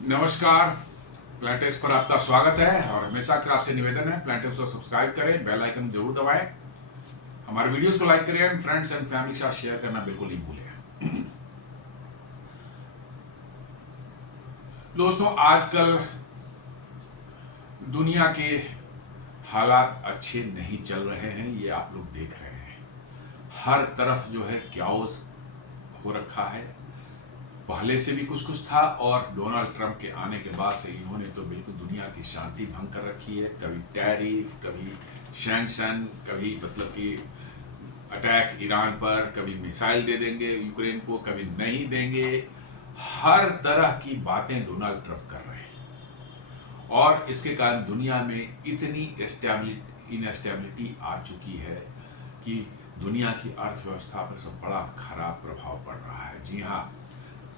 नमस्कार। प्लांटेक्स पर आपका स्वागत है और हमेशा की आपसे निवेदन है प्लांटेक्स को सब्सक्राइब करें, बेल आइकन जरूर दबाएं, हमारे वीडियोस को लाइक करें एंड फ्रेंड्स एंड फैमिली के साथ शेयर करना बिल्कुल नहीं भूलें। दोस्तों, आजकल दुनिया के हालात अच्छे नहीं चल रहे हैं, ये आप लोग देख रहे हैं। हर तरफ जो है क्याओस हो रखा है। पहले से भी कुछ कुछ था और डोनाल्ड ट्रंप के आने के बाद से इन्होंने तो बिल्कुल दुनिया की शांति भंग कर रखी है। कभी टैरिफ, कभी सैंक्शन, कभी मतलब कि अटैक ईरान पर, कभी मिसाइल दे देंगे यूक्रेन को, कभी नहीं देंगे। हर तरह की बातें डोनाल्ड ट्रंप कर रहे हैं और इसके कारण दुनिया में इतनी इनस्टेबिलिटी आ चुकी है कि दुनिया की अर्थव्यवस्था पर सब बड़ा खराब प्रभाव पड़ रहा है। जी हाँ,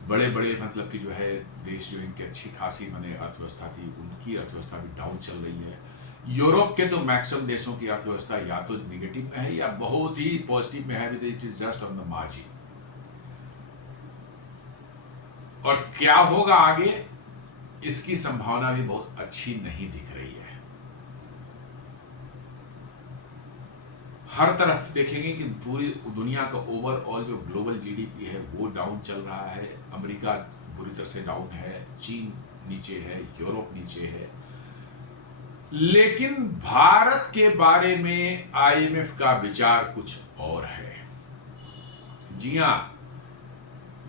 बड़े बड़े मतलब कि जो है देश जो इनकी अच्छी खासी बने अर्थव्यवस्था थी, उनकी अर्थव्यवस्था भी डाउन चल रही है। यूरोप के तो मैक्सिमम देशों की अर्थव्यवस्था या तो निगेटिव में है या बहुत ही पॉजिटिव में है, it is just on the margin. और क्या होगा आगे, इसकी संभावना भी बहुत अच्छी नहीं दिख रही है। हर तरफ देखेंगे कि पूरी दुनिया का ओवरऑल जो ग्लोबल जीडीपी है वो डाउन चल रहा है। अमेरिका बुरी तरह से डाउन है, चीन नीचे है, यूरोप नीचे है। लेकिन भारत के बारे में आईएमएफ का विचार कुछ और है। जी हां,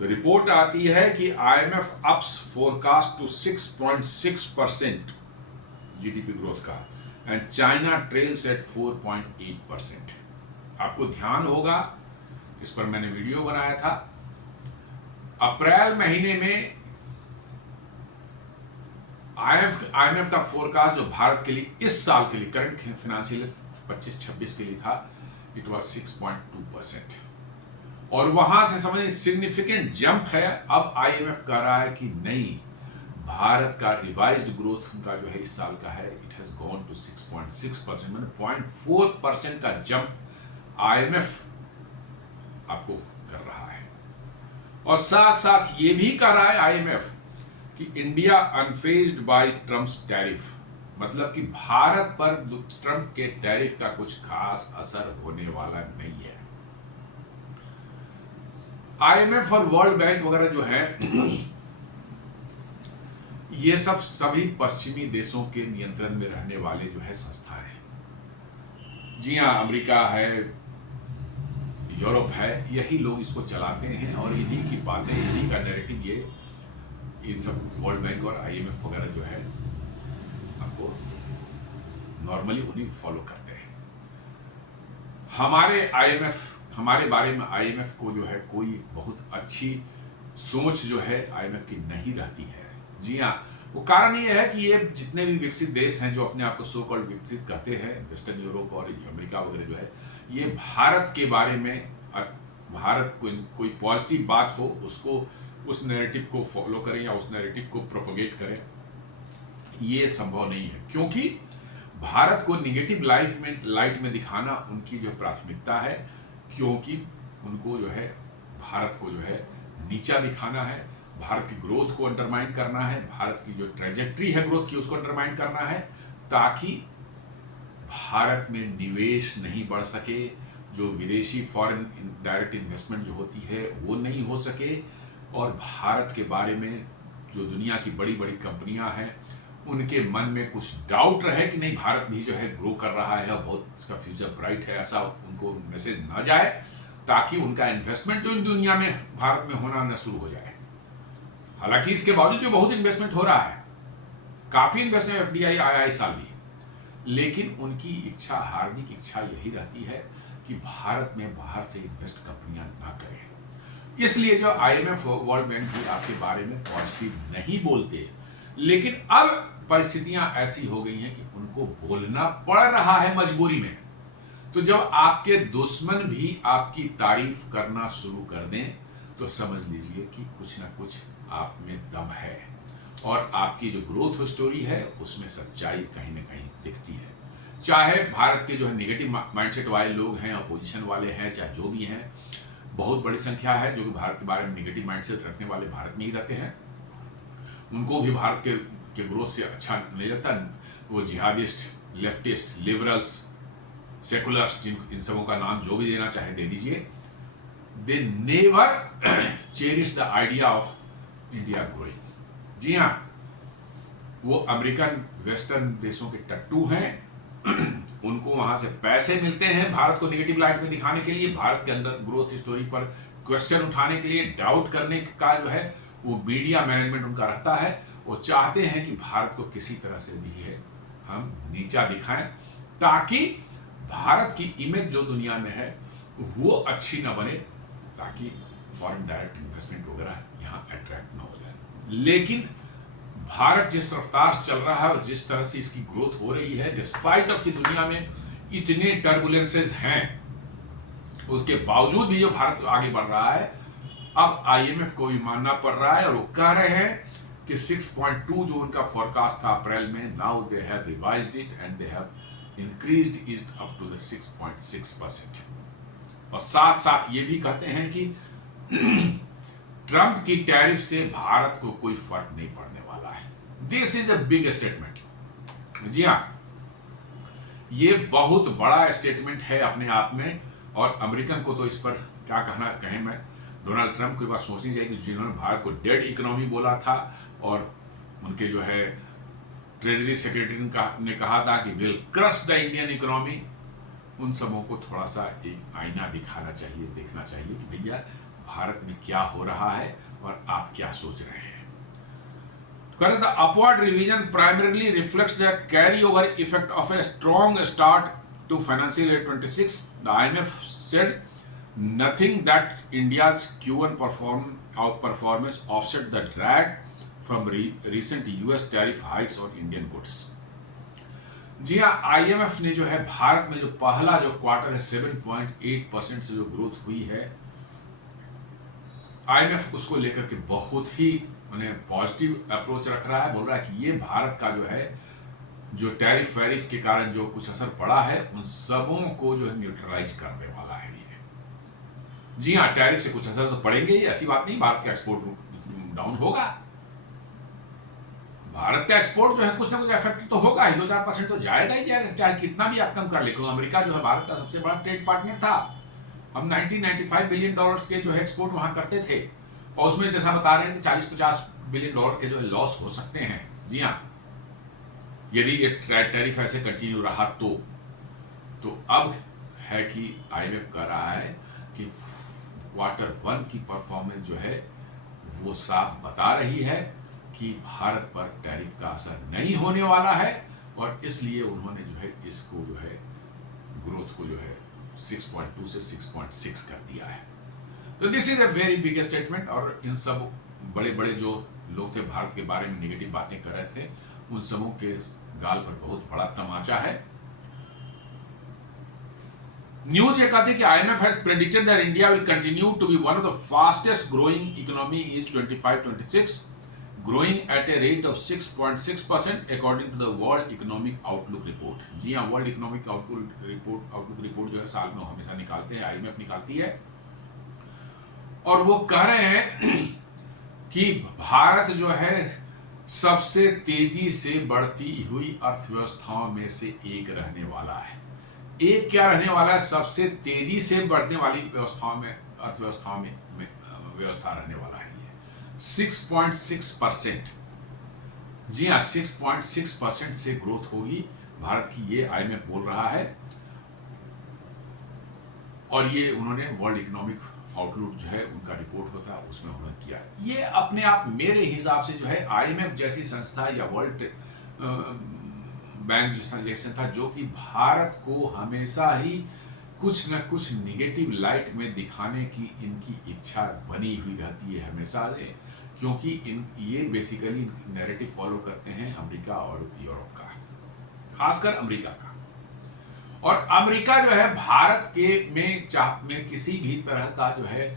रिपोर्ट आती है कि IMF ups forecast to 6.6% GDP growth का एंड चाइना ट्रेल्स एट 4.8%। आपको ध्यान होगा, इस पर मैंने वीडियो बनाया था। अप्रैल महीने में आईएमएफ का फोरकास्ट जो भारत के लिए इस साल के लिए करंट फाइनेंशियल 25-26 के लिए था, इट वाज 6.2%। और वहां से समझिए सिग्निफिकेंट जंप है। अब आईएमएफ कह रहा है कि नहीं, भारत का रिवाइज्ड ग्रोथ का जो है इस साल का है, इट हैज गॉन टू 6.6%, मतलब 0.4% का जंप आईएमएफ आपको कर रहा है। और साथ साथ ये भी कह रहा है आईएमएफ कि इंडिया अनफेज्ड बाय ट्रम्प्स टैरिफ, मतलब कि भारत पर ट्रंप के टैरिफ का कुछ खास असर होने वाला नहीं है। आईएमएफ और वर्ल्ड बैंक वगैरह जो है ये सब सभी पश्चिमी देशों के नियंत्रण में रहने वाले जो है संस्थाएं हैं। जी हाँ, अमेरिका है, यूरोप है, यही लोग इसको चलाते हैं और इन्हीं की बातें, इन्हीं का नैरेटिव ये इन सब वर्ल्ड बैंक और आईएमएफ वगैरह जो है आपको नॉर्मली उन्हीं फॉलो करते हैं। हमारे बारे में आईएमएफ को जो है कोई बहुत अच्छी सोच जो है आईएमएफ की नहीं रहती है। जी हाँ, वो कारण ये है कि ये जितने भी विकसित देश हैं जो अपने आप को सो कॉल्ड विकसित कहते हैं, वेस्टर्न यूरोप और अमेरिका वगैरह जो है, ये भारत के बारे में भारत कोई पॉजिटिव बात हो उसको, उस नैरेटिव को फॉलो करें या उस नैरेटिव को प्रोपोगेट करें, ये संभव नहीं है। क्योंकि भारत को निगेटिव लाइट में दिखाना उनकी जो प्राथमिकता है, क्योंकि उनको जो है भारत को जो है नीचा दिखाना है, भारत की ग्रोथ को अंडरमाइन करना है, भारत की जो ट्रेजेक्ट्री है ग्रोथ की उसको अंडरमाइन करना है, ताकि भारत में निवेश नहीं बढ़ सके, जो विदेशी फॉरेन डायरेक्ट इन्वेस्टमेंट जो होती है वो नहीं हो सके, और भारत के बारे में जो दुनिया की बड़ी बड़ी कंपनियां हैं उनके मन में कुछ डाउट रहे कि नहीं, भारत भी जो है ग्रो कर रहा है और बहुत इसका फ्यूचर ब्राइट है, ऐसा उनको मैसेज ना जाए, ताकि उनका इन्वेस्टमेंट जो इन दुनिया में भारत में होना न शुरू हो जाए। हालांकि इसके बावजूद भी बहुत इन्वेस्टमेंट हो रहा है, काफी इन्वेस्टमेंट एफडीआई आया इस साल भी, लेकिन उनकी इच्छा, हार्दिक इच्छा यही रहती है कि भारत में बाहर से इन्वेस्ट कंपनियां ना करें। इसलिए जो आईएमएफ, वर्ल्ड बैंक भी आपके बारे में पॉजिटिव नहीं बोलते, लेकिन अब परिस्थितियां ऐसी हो गई हैं कि उनको बोलना पड़ रहा है मजबूरी में। तो जब आपके दुश्मन भी आपकी तारीफ करना शुरू कर दें तो समझ लीजिए कि कुछ ना कुछ आप में दम है और आपकी जो ग्रोथ स्टोरी है उसमें सच्चाई कहीं ना कहीं दिखती है। चाहे भारत के जो है निगेटिव माइंडसेट वाले लोग हैं, अपोजिशन वाले हैं, चाहे जो भी हैं, बहुत बड़ी संख्या है जो कि भारत के बारे में निगेटिव माइंडसेट रखने वाले भारत में ही रहते हैं। उनको भी भारत के ग्रोथ से अच्छा नहीं लगता। वो जिहादिस्ट, लेफ्टिस्ट, लिबरल्स, सेकुलर्स, जिन इन सबों का नाम जो भी देना चाहे दे दीजिए, they never cherish the idea of India growing. जी हाँ, वो अमेरिकन वेस्टर्न देशों के टट्टू हैं। उनको वहां से पैसे मिलते हैं भारत को नेगेटिव लाइट में दिखाने के लिए, भारत के अंदर ग्रोथ स्टोरी पर क्वेश्चन उठाने के लिए, डाउट करने का जो है वो मीडिया मैनेजमेंट उनका रहता है। वो चाहते हैं कि भारत को किसी तरह से भी है हम नीचा दिखाएं, ताकि भारत की इमेज जो दुनिया में है वो अच्छी ना बने, ताकि फॉरेन डायरेक्ट इन्वेस्टमेंट वगैरह यहाँ अट्रैक्ट ना हो जाए। लेकिन भारत जिस रफ्तार से चल रहा है और जिस तरह से इसकी ग्रोथ हो रही है, डिस्पाइट ऑफ की दुनिया में इतने टर्बुलेंसेस हैं, उसके बावजूद भी जो भारत आगे बढ़ रहा है, अब आईएमएफ को भी मानना पड़ रहा है और वो कह रहे हैं कि 6.2 जो उनका फोरकास्ट था अप्रैल में, now they have revised it and they have increased it up to the 6.6%। और साथ साथ ये भी कहते हैं कि ट्रंप की टैरिफ से भारत को कोई फर्क नहीं पड़ने वाला है। This is a big statement. जी हाँ, ये बहुत बड़ा स्टेटमेंट है अपने आप में, और अमेरिकन को तो इस पर क्या कहना कहें। मैं डोनाल्ड ट्रंप की बात सोचनी चाहिए कि जिन्होंने भारत को डेड इकोनॉमी बोला था, और उनके जो है ट्रेजरी सेक्रेटरी ने कहा था कि will crush the Indian economy. उन सबों को थोड़ा सा एक आईना दिखाना चाहिए, देखना चाहिए कि भैया भारत में क्या हो रहा है और आप क्या सोच रहे हैं। The upward revision primarily reflects the carry over effect of a strong start to financial year 26। The IMF said nothing that India's Q1 outperformance offset the drag from recent US tariff hikes on Indian goods। जी हाँ, IMF ने जो है भारत में जो पहला जो quarter है 7.8% से जो ग्रोथ हुई है, आईएमएफ उसको लेकर के बहुत ही पॉजिटिव अप्रोच रख रहा है। बोल रहा है कि ये भारत का जो है जो टैरिफ वैरिफ के कारण जो कुछ असर पड़ा है उन सबों को जो है न्यूट्रलाइज करने वाला है ये। जी हाँ, टैरिफ से कुछ असर तो पड़ेंगे, ऐसी बात नहीं। भारत का एक्सपोर्ट डाउन होगा, भारत का एक्सपोर्ट जो है कुछ ना कुछ इफेक्ट तो होगा ही, 2-4% तो जाएगा ही जाएगा, चाहे कितना भी आप कम कर ले। क्योंकि अमेरिका जो है भारत का सबसे बड़ा ट्रेड पार्टनर था। हम 1995 बिलियन डॉलर्स के जो है एक्सपोर्ट वहां करते थे, और उसमें जैसा बता रहे हैं कि 40-50 बिलियन डॉलर के जो है लॉस हो सकते हैं। जी हाँ, यदि ये टैरिफ ऐसे कंटिन्यू रहा तो अब है कि आईएमएफ कह रहा है कि Q1 की परफॉर्मेंस जो है वो साफ बता रही है कि भारत पर टैरिफ का असर नहीं होने वाला है, और इसलिए उन्होंने जो है इसको जो है ग्रोथ को जो है 6.2 से 6.6 कर दिया है। तो this is a very big statement. और इन सब बड़े बड़े जो लोग थे भारत के बारे में नेगेटिव बातें कर रहे थे, उन सबों के गाल पर बहुत बड़ा तमाचा है। न्यूज ये कहती है कि IMF has predicted that India will continue to be one of the fastest growing economy is 25-26, growing at a rate of 6.6% according to the world economic outlook report. जी हाँ, वर्ल्ड इकोनॉमिक आउटलुक रिपोर्ट जो है साल में हमेशा निकालते हैं, IMF निकालती है, और वो कह रहे हैं कि भारत जो है सबसे तेजी से बढ़ती हुई अर्थव्यवस्थाओं में से एक रहने वाला है। एक क्या रहने वाला है? सबसे तेजी से बढ़ने वाली अर्थव्यवस्थाओं में व्यवस्था रहने वाला है ये 6.6%। जी हाँ, 6.6% से ग्रोथ होगी भारत की, ये आईएमएफ बोल रहा है। और ये उन्होंने वर्ल्ड इकोनॉमिक आउटलुक जो है उनका रिपोर्ट होता है उसमें उन्होंने किया। ये अपने आप मेरे हिसाब से जो है आईएमएफ जैसी संस्था या वर्ल्ड बैंक जैसी संस्था जो कि भारत को हमेशा ही कुछ न कुछ नेगेटिव लाइट में दिखाने की इनकी इच्छा बनी हुई रहती है हमेशा से, क्योंकि ये बेसिकली नैरेटिव फॉलो करते हैं अमेरिका और यूरोप का, खासकर अमेरिका का। और अमेरिका जो है भारत के में किसी भी तरह का जो है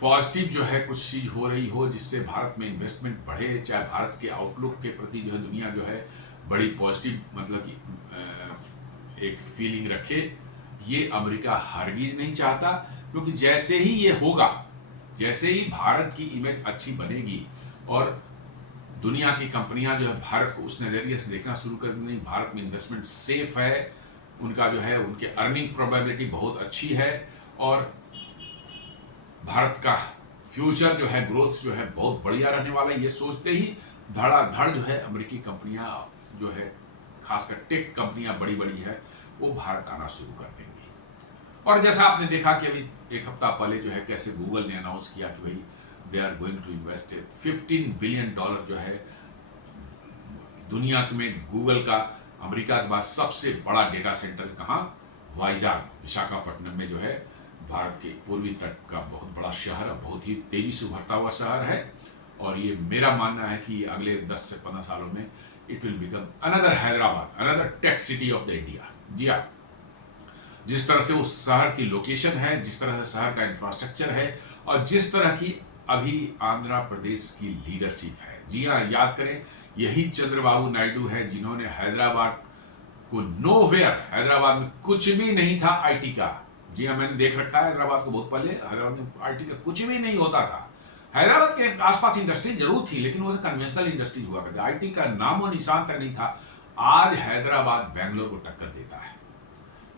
पॉजिटिव जो है कुछ चीज हो रही हो जिससे भारत में इन्वेस्टमेंट बढ़े, चाहे भारत के आउटलुक के प्रति जो है दुनिया जो है बड़ी पॉजिटिव मतलब कि एक फीलिंग रखे, ये अमेरिका हरगिज नहीं चाहता। क्योंकि जैसे ही ये होगा, जैसे ही भारत की इमेज अच्छी बनेगी और दुनिया की कंपनियां जो है भारत को उस नज़रिए से देखना शुरू कर दी, भारत में इन्वेस्टमेंट सेफ है, उनका जो है उनके अर्निंग प्रोबेबिलिटी बहुत अच्छी है और भारत का फ्यूचर जो है, ग्रोथ जो है बहुत बढ़िया रहने वाला है। ये सोचते ही धड़ाधड़ जो है अमेरिकी कंपनियां जो है, खासकर टेक कंपनियां बड़ी बड़ी है, वो भारत आना शुरू कर देंगी। और जैसा आपने देखा कि अभी एक हफ्ता पहले जो है कैसे गूगल ने अनाउंस किया कि भाई they are going to invest $15 billion जो है दुनिया में। गूगल का अमेरिका के बाद सबसे बड़ा डेटा सेंटर कहाँ? वाइजाग, विशाखापट्टनम में जो है, भारत के पूर्वी तट का बहुत बड़ा शहर है, बहुत ही तेजी से उभरता हुआ शहर है। और ये मेरा मानना है कि अगले 10 से 15 सालों में it will become another Hyderabad, another tech city of the India. जी हाँ, जिस तरह से उस शहर की लोकेशन है, जिस तरह से शहर का इंफ्रास्ट्रक्चर है और जिस तरह की अभी आंध्र प्रदेश की लीडरशिप है। जी हाँ, याद करें यही चंद्रबाबू नायडू है जिन्होंने हैदराबाद को नोवेयर, हैदराबाद में कुछ भी नहीं था आईटी का। जी हाँ, मैंने देख रखा है हैदराबाद को बहुत पहले, हैदराबाद में आईटी का कुछ भी नहीं होता था। हैदराबाद के आसपास इंडस्ट्री जरूर थी लेकिन वो कन्वेंशनल इंडस्ट्री हुआ करती, आईटी का नामो निशान तक नहीं था। आज हैदराबाद बेंगलोर को टक्कर देता है।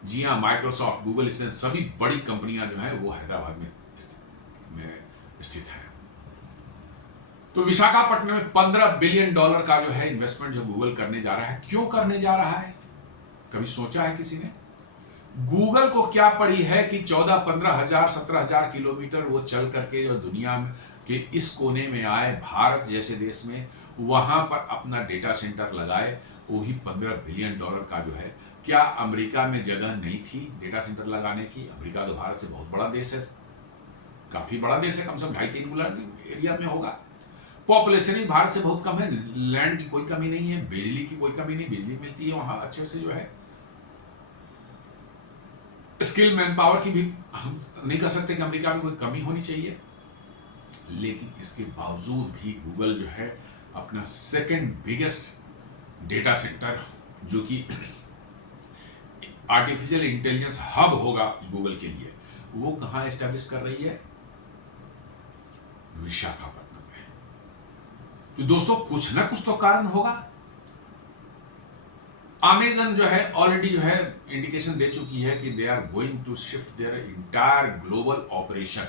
जी हाँ, माइक्रोसॉफ्ट, गूगल, इससे सभी बड़ी कंपनियां जो है वो हैदराबाद में स्थित है। तो विशाखापट्टनम में $15 बिलियन का जो है इन्वेस्टमेंट जो गूगल करने जा रहा है। क्यों करने जा रहा है? कभी सोचा है किसी ने? गूगल को क्या पड़ी है कि 14-15 हजार 17 हजार किलोमीटर वो चल करके जो दुनिया में के इस कोने में आए, भारत जैसे देश में, वहां पर अपना डेटा सेंटर लगाए, वो भी $15 बिलियन का जो है। क्या अमेरिका में जगह नहीं थी डेटा सेंटर लगाने की? अमेरिका तो भारत से बहुत बड़ा देश है, काफी बड़ा देश है, कम से कम 2.5-3 गुना एरिया में होगा। पॉपुलेशन ही भारत से बहुत कम है, लैंड की कोई कमी नहीं है, बिजली की कोई कमी नहीं, बिजली मिलती है वहां अच्छे से जो है। स्किल मैन पावर की भी हम नहीं कह सकते कि अमेरिका में कोई कमी होनी चाहिए, लेकिन इसके बावजूद भी गूगल जो है अपना सेकंड बिगेस्ट डेटा सेंटर, जो कि आर्टिफिशियल इंटेलिजेंस हब होगा गूगल के लिए, वो कहां एस्टैब्लिश कर रही है? विशाखापट्टनम में। तो दोस्तों कुछ ना कुछ तो कारण होगा। अमेजन जो है ऑलरेडी जो है इंडिकेशन दे चुकी है कि they are going to shift their entire global operation.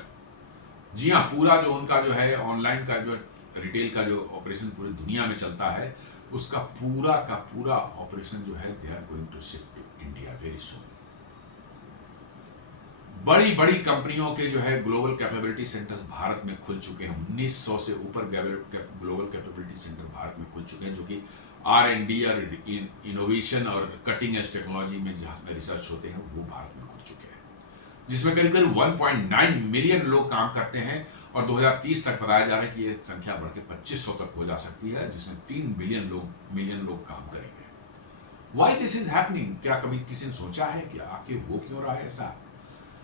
जी हाँ, पूरा जो उनका जो है ऑनलाइन का जो रिटेल का जो ऑपरेशन पूरी दुनिया में चलता है, उसका पूरा का पूरा ऑपरेशन जो है they are going to shift to India very soon. बड़ी बड़ी कंपनियों के जो है ग्लोबल कैपेबिलिटी सेंटर्स भारत में खुल चुके हैं। 1900 से ऊपर ग्लोबल कैपेबिलिटी सेंटर भारत में खुल चुके हैं, जो कि R&D और इनोवेशन और कटिंग एज टेक्नोलॉजी में जहाँ रिसर्च होते हैं वो भारत में खुल चुके हैं, जिसमें करीब करीब 1.9 मिलियन लोग काम करते हैं। और 2030 तक बताया जा रहा है कि ये संख्या बढ़ के 2500 तक हो जा सकती है, जिसमें 3 मिलियन लोग काम करेंगे। Why this is happening? क्या कभी किसी ने सोचा है कि आखिर वो क्यों रहा है ऐसा?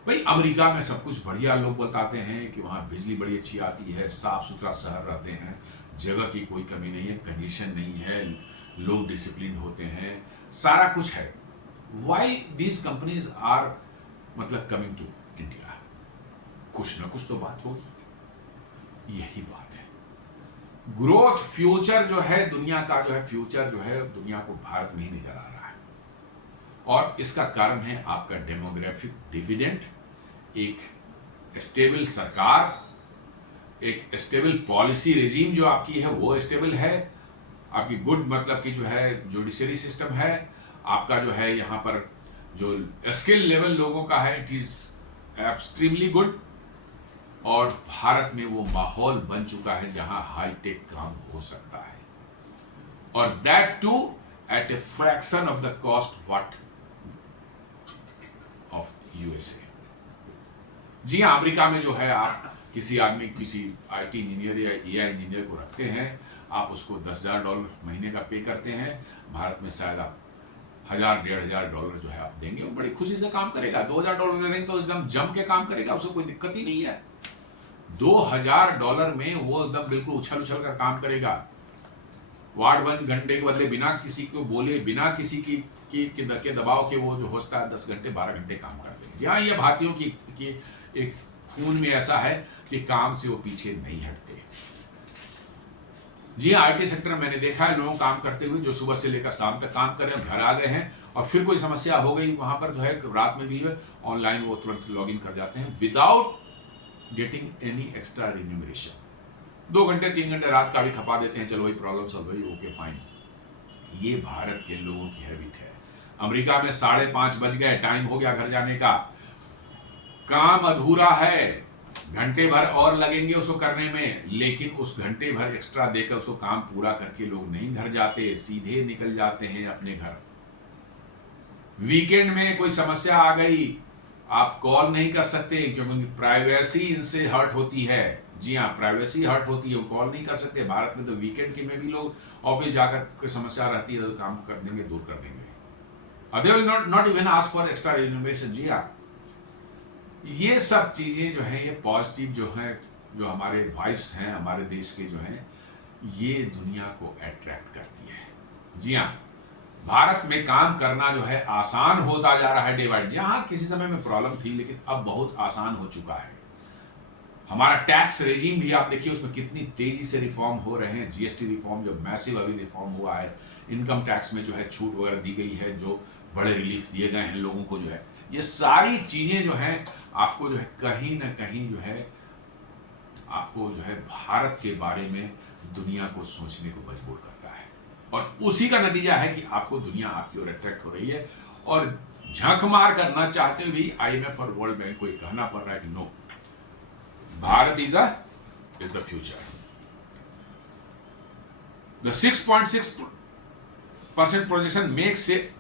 भाई अमेरिका में सब कुछ बढ़िया, लोग बताते हैं कि वहाँ बिजली बड़ी अच्छी आती है, साफ सुथरा शहर रहते हैं, जगह की कोई कमी नहीं है, कंडीशन नहीं है, लोग डिसिप्लिन होते हैं, सारा कुछ है। वाई दीज कंपनीज आर मतलब कमिंग टू इंडिया? कुछ ना कुछ तो बात होगी। यही बात है, ग्रोथ फ्यूचर जो है दुनिया का, जो है फ्यूचर जो है दुनिया को भारत में ही नजर आ रहा है। और इसका कारण है आपका डेमोग्राफिक डिविडेंड, एक स्टेबल सरकार, एक स्टेबल पॉलिसी रेजिम जो आपकी है वो स्टेबल है, आपकी गुड मतलब कि जो है जुडिशरी सिस्टम है, आपका जो है यहाँ पर जो स्किल लेवल लोगों का है इट इज एक्सट्रीमली गुड। और भारत में वो माहौल बन चुका है जहां हाईटेक काम हो सकता है, और that too at a fraction of the cost what of USA. जी हाँ, अमेरिका में जो है आप किसी आदमी, किसी आईटी इंजीनियर या एआई इंजीनियर को रखते हैं, आप उसको $10,000 महीने का पे करते हैं। भारत में शायद आप $1,000-1,500 जो है आप देंगे, वो बड़ी खुशी से काम करेगा। $2,000 देंगे तो एकदम जम के काम करेगा, उसको कोई दिक्कत ही नहीं है। $2,000 में वो एकदम बिल्कुल उछल उछल कर काम करेगा। 8 घंटे के बदले बिना किसी को बोले, बिना किसी के दबाव के वो जो होता है 10 घंटे 12 घंटे काम करते हैं। जहाँ ये भारतीयों की एक खून में ऐसा है कि काम से वो पीछे नहीं हटते। जी हाँ, आईटी सेक्टर में मैंने देखा है लोगों काम करते हुए जो सुबह से लेकर शाम तक काम कर रहे हैं, घर आ गए हैं और फिर कोई समस्या हो गई वहाँ पर जो है रात में भी ऑनलाइन वो तुरंत लॉगिन कर जाते हैं without getting any extra remuneration. 2 घंटे 3 घंटे रात का भी खपा देते हैं, चलो भाई प्रॉब्लम सॉल्व हुई, ओके फाइन। ये भारत के लोगों की हैबिट है। अमेरिका में 5:30 बज गए, टाइम हो गया घर जाने का, काम अधूरा है, घंटे भर और लगेंगे उसको करने में, लेकिन उस घंटे भर एक्स्ट्रा देकर उसको काम पूरा करके लोग नहीं घर जाते, सीधे निकल जाते हैं अपने घर। वीकेंड में कोई समस्या आ गई, आप कॉल नहीं कर सकते क्योंकि उनकी प्राइवेसी इनसे हर्ट होती है। जी हाँ, प्राइवेसी हर्ट होती है, वो कॉल नहीं कर सकते। भारत में तो वीकेंड के में भी लोग ऑफिस जाकर कोई समस्या रहती है तो काम कर देंगे, दूर कर देंगे। They will not even ask for extra remuneration. जी हाँ, ये सब चीजें जो है, ये पॉजिटिव जो है, जो हमारे वाइब्स हैं हमारे देश के जो हैं, ये दुनिया को अट्रैक्ट करती है। जी हाँ, भारत में काम करना जो है आसान होता जा रहा है डे बाय डे। जहाँ किसी समय में प्रॉब्लम थी लेकिन अब बहुत आसान हो चुका है। हमारा टैक्स रेजिम भी आप देखिए उसमें कितनी तेजी से रिफॉर्म हो रहे हैं। जीएसटी रिफॉर्म जो मैसिव अभी रिफॉर्म हुआ है, इनकम टैक्स में जो है छूट वगैरह दी गई है, जो बड़े रिलीफ दिए गए हैं लोगों को, जो है ये सारी चीजें जो है आपको जो है कहीं ना कहीं जो है आपको जो है भारत के बारे में दुनिया को सोचने को मजबूर करता है। और उसी का नतीजा है कि आपको दुनिया आपकी ओर अट्रैक्ट हो रही है और झक मार करना चाहते हुए भी आईएमएफ और वर्ल्ड बैंक को कहना पड़ रहा है कि no, Bharat is the future. The 6.6% projection makes a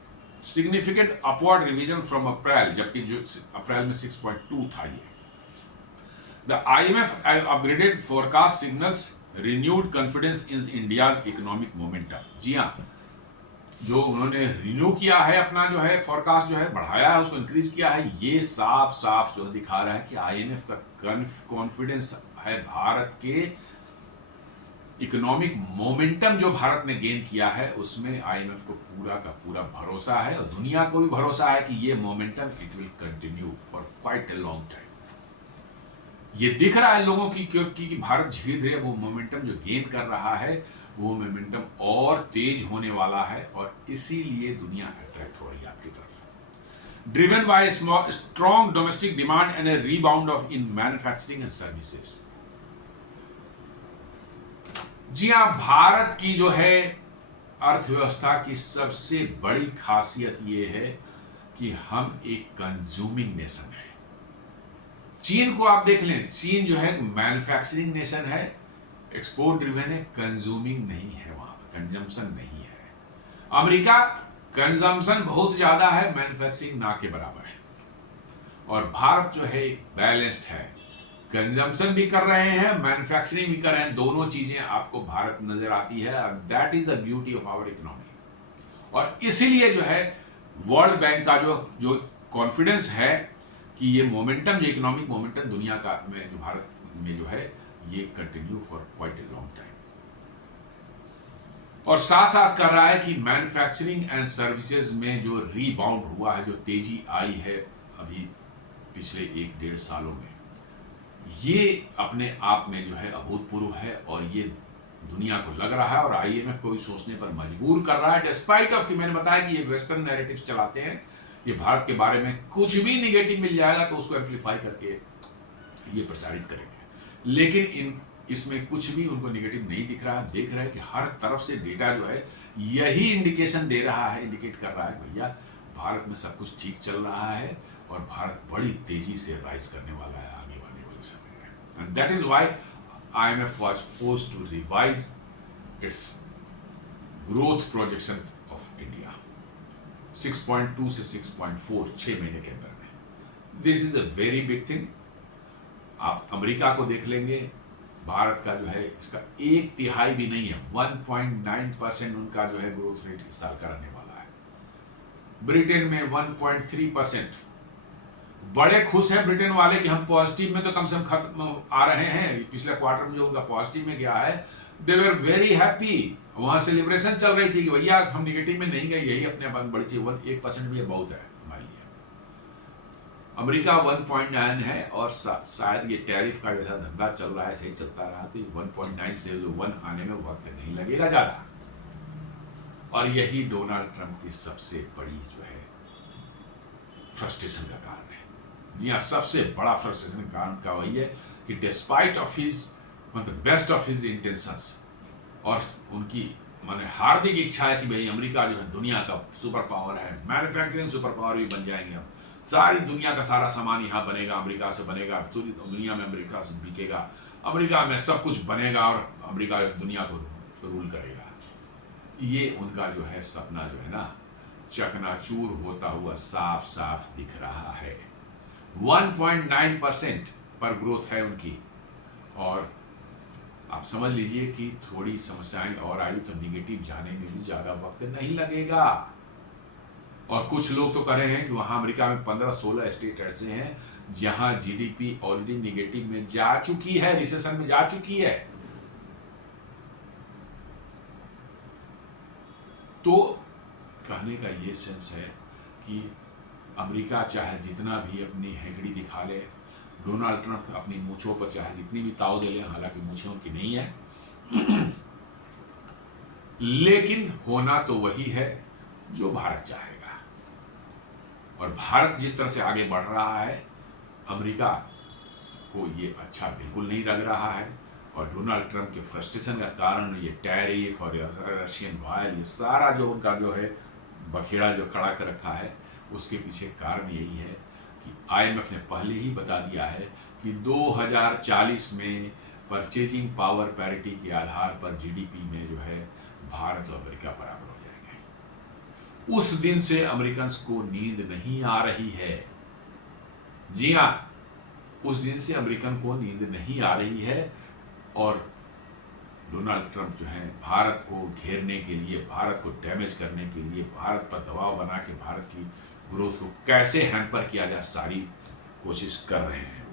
significant upward revision from April, जबकि जो अप्रैल में 6.2 था। ये the IMF upgraded forecast signals renewed confidence in India's economic momentum. जी हाँ, जो उन्होंने रिन्यू किया है अपना जो है फोरकास्ट जो है बढ़ाया है, उसको इंक्रीज किया है, ये साफ साफ जो दिखा रहा है कि आईएमएफ का कॉन्फिडेंस है भारत के इकोनॉमिक मोमेंटम जो भारत ने गेन किया है उसमें आईएमएफ को पूरा का पूरा भरोसा है और दुनिया को भी भरोसा है कि ये momentum it will continue for quite a long time. ये दिख रहा है लोगों की क्योंकि भारत धीरे धीरे वो मोमेंटम जो गेन कर रहा है वो मोमेंटम और तेज होने वाला है और इसीलिए दुनिया अट्रैक्ट हो रही है आपकी तरफ। Driven by strong domestic demand and a rebound of in manufacturing and services. जी हाँ, भारत की जो है अर्थव्यवस्था की सबसे बड़ी खासियत ये है कि हम एक कंज्यूमिंग नेशन है। चीन को आप देख लें, चीन जो है मैन्युफैक्चरिंग नेशन है, एक्सपोर्ट ड्रिवन है, कंज्यूमिंग नहीं है, वहां कंजम्पशन नहीं है। अमेरिका कंजम्पशन बहुत ज्यादा है, मैन्युफैक्चरिंग ना के बराबर है। और भारत जो है बैलेंस्ड है, कंजम्पशन भी कर रहे हैं, मैन्युफैक्चरिंग भी कर रहे हैं, दोनों चीजें आपको भारत नजर आती है। That is the beauty of our economy. और इसीलिए जो है वर्ल्ड बैंक का जो कॉन्फिडेंस है कि ये मोमेंटम, जो इकोनॉमिक मोमेंटम दुनिया का में जो भारत में जो है ये continue for quite a long time. और साथ साथ कर रहा है कि मैन्युफैक्चरिंग एंड सर्विसेज में जो रीबाउंड हुआ है, जो तेजी आई है अभी पिछले 1-1.5 सालों में, ये अपने आप में जो है अभूतपूर्व है और ये दुनिया को लग रहा है और आईएमएफ को भी सोचने पर मजबूर कर रहा है। डिस्पाइट ऑफ कि मैंने बताया कि ये वेस्टर्न नैरेटिव्स चलाते हैं, ये भारत के बारे में कुछ भी निगेटिव मिल जाएगा तो उसको एम्पलीफाई करके ये प्रचारित करेंगे, लेकिन इसमें कुछ भी उनको निगेटिव नहीं दिख रहा है। देख रहे हैं कि हर तरफ से डेटा जो है यही इंडिकेशन दे रहा है, इंडिकेट कर रहा है भैया भारत में सब कुछ ठीक चल रहा है और भारत बड़ी तेजी से राइज करने वाला है आगे आने वाले समय में। And that is why IMF was forced to revise its growth projection of India 6.2 से 6.4 6 महीने के अंदर में। This is a very big thing. आप अमेरिका को देख लेंगे, भारत का जो है इसका 1/3 भी नहीं है, 1.9% उनका जो है ग्रोथ रेट इस साल का रहने वाला है। ब्रिटेन में 1.3%। बड़े खुश हैं ब्रिटेन वाले कि हम पॉजिटिव में तो कम से कम खत्म आ रहे हैं। पिछले क्वार्टर में जो उनका पॉजिटिव में गया है, दे वर वेरी हैप्पी। वहां सेलिब्रेशन चल रही थी कि भैया हम निगेटिव में नहीं गए, यही अपने बड़ी चीज, 1% भी बहुत है हमारे लिए। अमेरिका 1.9 है और शायद ये टैरिफ का जैसा धंधा चल रहा है सही चलता रहा तो 1.9 से जो 1 आने में वक्त नहीं लगेगा ज़्यादा। और यही डोनाल्ड ट्रंप की सबसे बड़ी जो है फ्रस्ट्रेशन का कारण है। जी हाँ, सबसे बड़ा फ्रस्ट्रेशन का कारण का वही है कि डिस्पाइट ऑफ हिज मतलब बेस्ट ऑफ हिज इंटेंशंस और उनकी माने हार्दिक इच्छा है कि भाई अमेरिका जो है दुनिया का सुपर पावर है, मैन्युफैक्चरिंग सुपर पावर भी बन जाएंगे हम, सारी दुनिया का सारा सामान यहाँ बनेगा, अमेरिका से बनेगा, पूरी दुनिया में अमेरिका से बिकेगा, अमेरिका में सब कुछ बनेगा और अमेरिका दुनिया को रूल करेगा। ये उनका जो है सपना जो है ना चकनाचूर होता हुआ साफ साफ दिख रहा है। 1.9% पर ग्रोथ है उनकी और आप समझ लीजिए कि थोड़ी समस्याएं और आई तो निगेटिव जाने में भी ज़्यादा वक्त नहीं लगेगा। और कुछ लोग तो कह रहे हैं कि वहाँ अमेरिका में 15-16 स्टेट ऐसे हैं जहाँ जीडीपी ऑलरेडी निगेटिव में जा चुकी है, रिसेशन में जा चुकी है। तो कहने का ये सेंस है कि अमेरिका चाहे जितना भी अपनी हैंकड़ी दिखा ले, डोनाल्ड ट्रंप अपनी मूंछों पर चाहे जितनी भी ताव दे ले, हालांकि मूंछें उनकी नहीं है लेकिन होना तो वही है जो भारत चाहेगा। और भारत जिस तरह से आगे बढ़ रहा है अमेरिका को ये अच्छा बिल्कुल नहीं लग रहा है। और डोनाल्ड ट्रंप के फ्रस्ट्रेशन का कारण ये टैरिफ और रशियन ऑयल, ये सारा जो उनका जो है बखेड़ा जो खड़ा कर रखा है, उसके पीछे कारण यही है कि आईएमएफ ने पहले ही बता दिया है कि 2040 में परचेजिंग पावर पैरिटी के आधार पर जीडीपी में जो है भारत और अमेरिका बराबर हो जाएंगे। उस दिन से अमेरिकन को नींद नहीं आ रही है। जी हाँ, उस दिन से अमेरिकन को नींद नहीं आ रही है और डोनाल्ड ट्रंप जो है भारत को घेरने के लिए, भारत को डैमेज करने के लिए, भारत पर दबाव बना के भारत की ग्रोथ को कैसे हैम्पर किया जाए सारी कोशिश कर रहे हैं।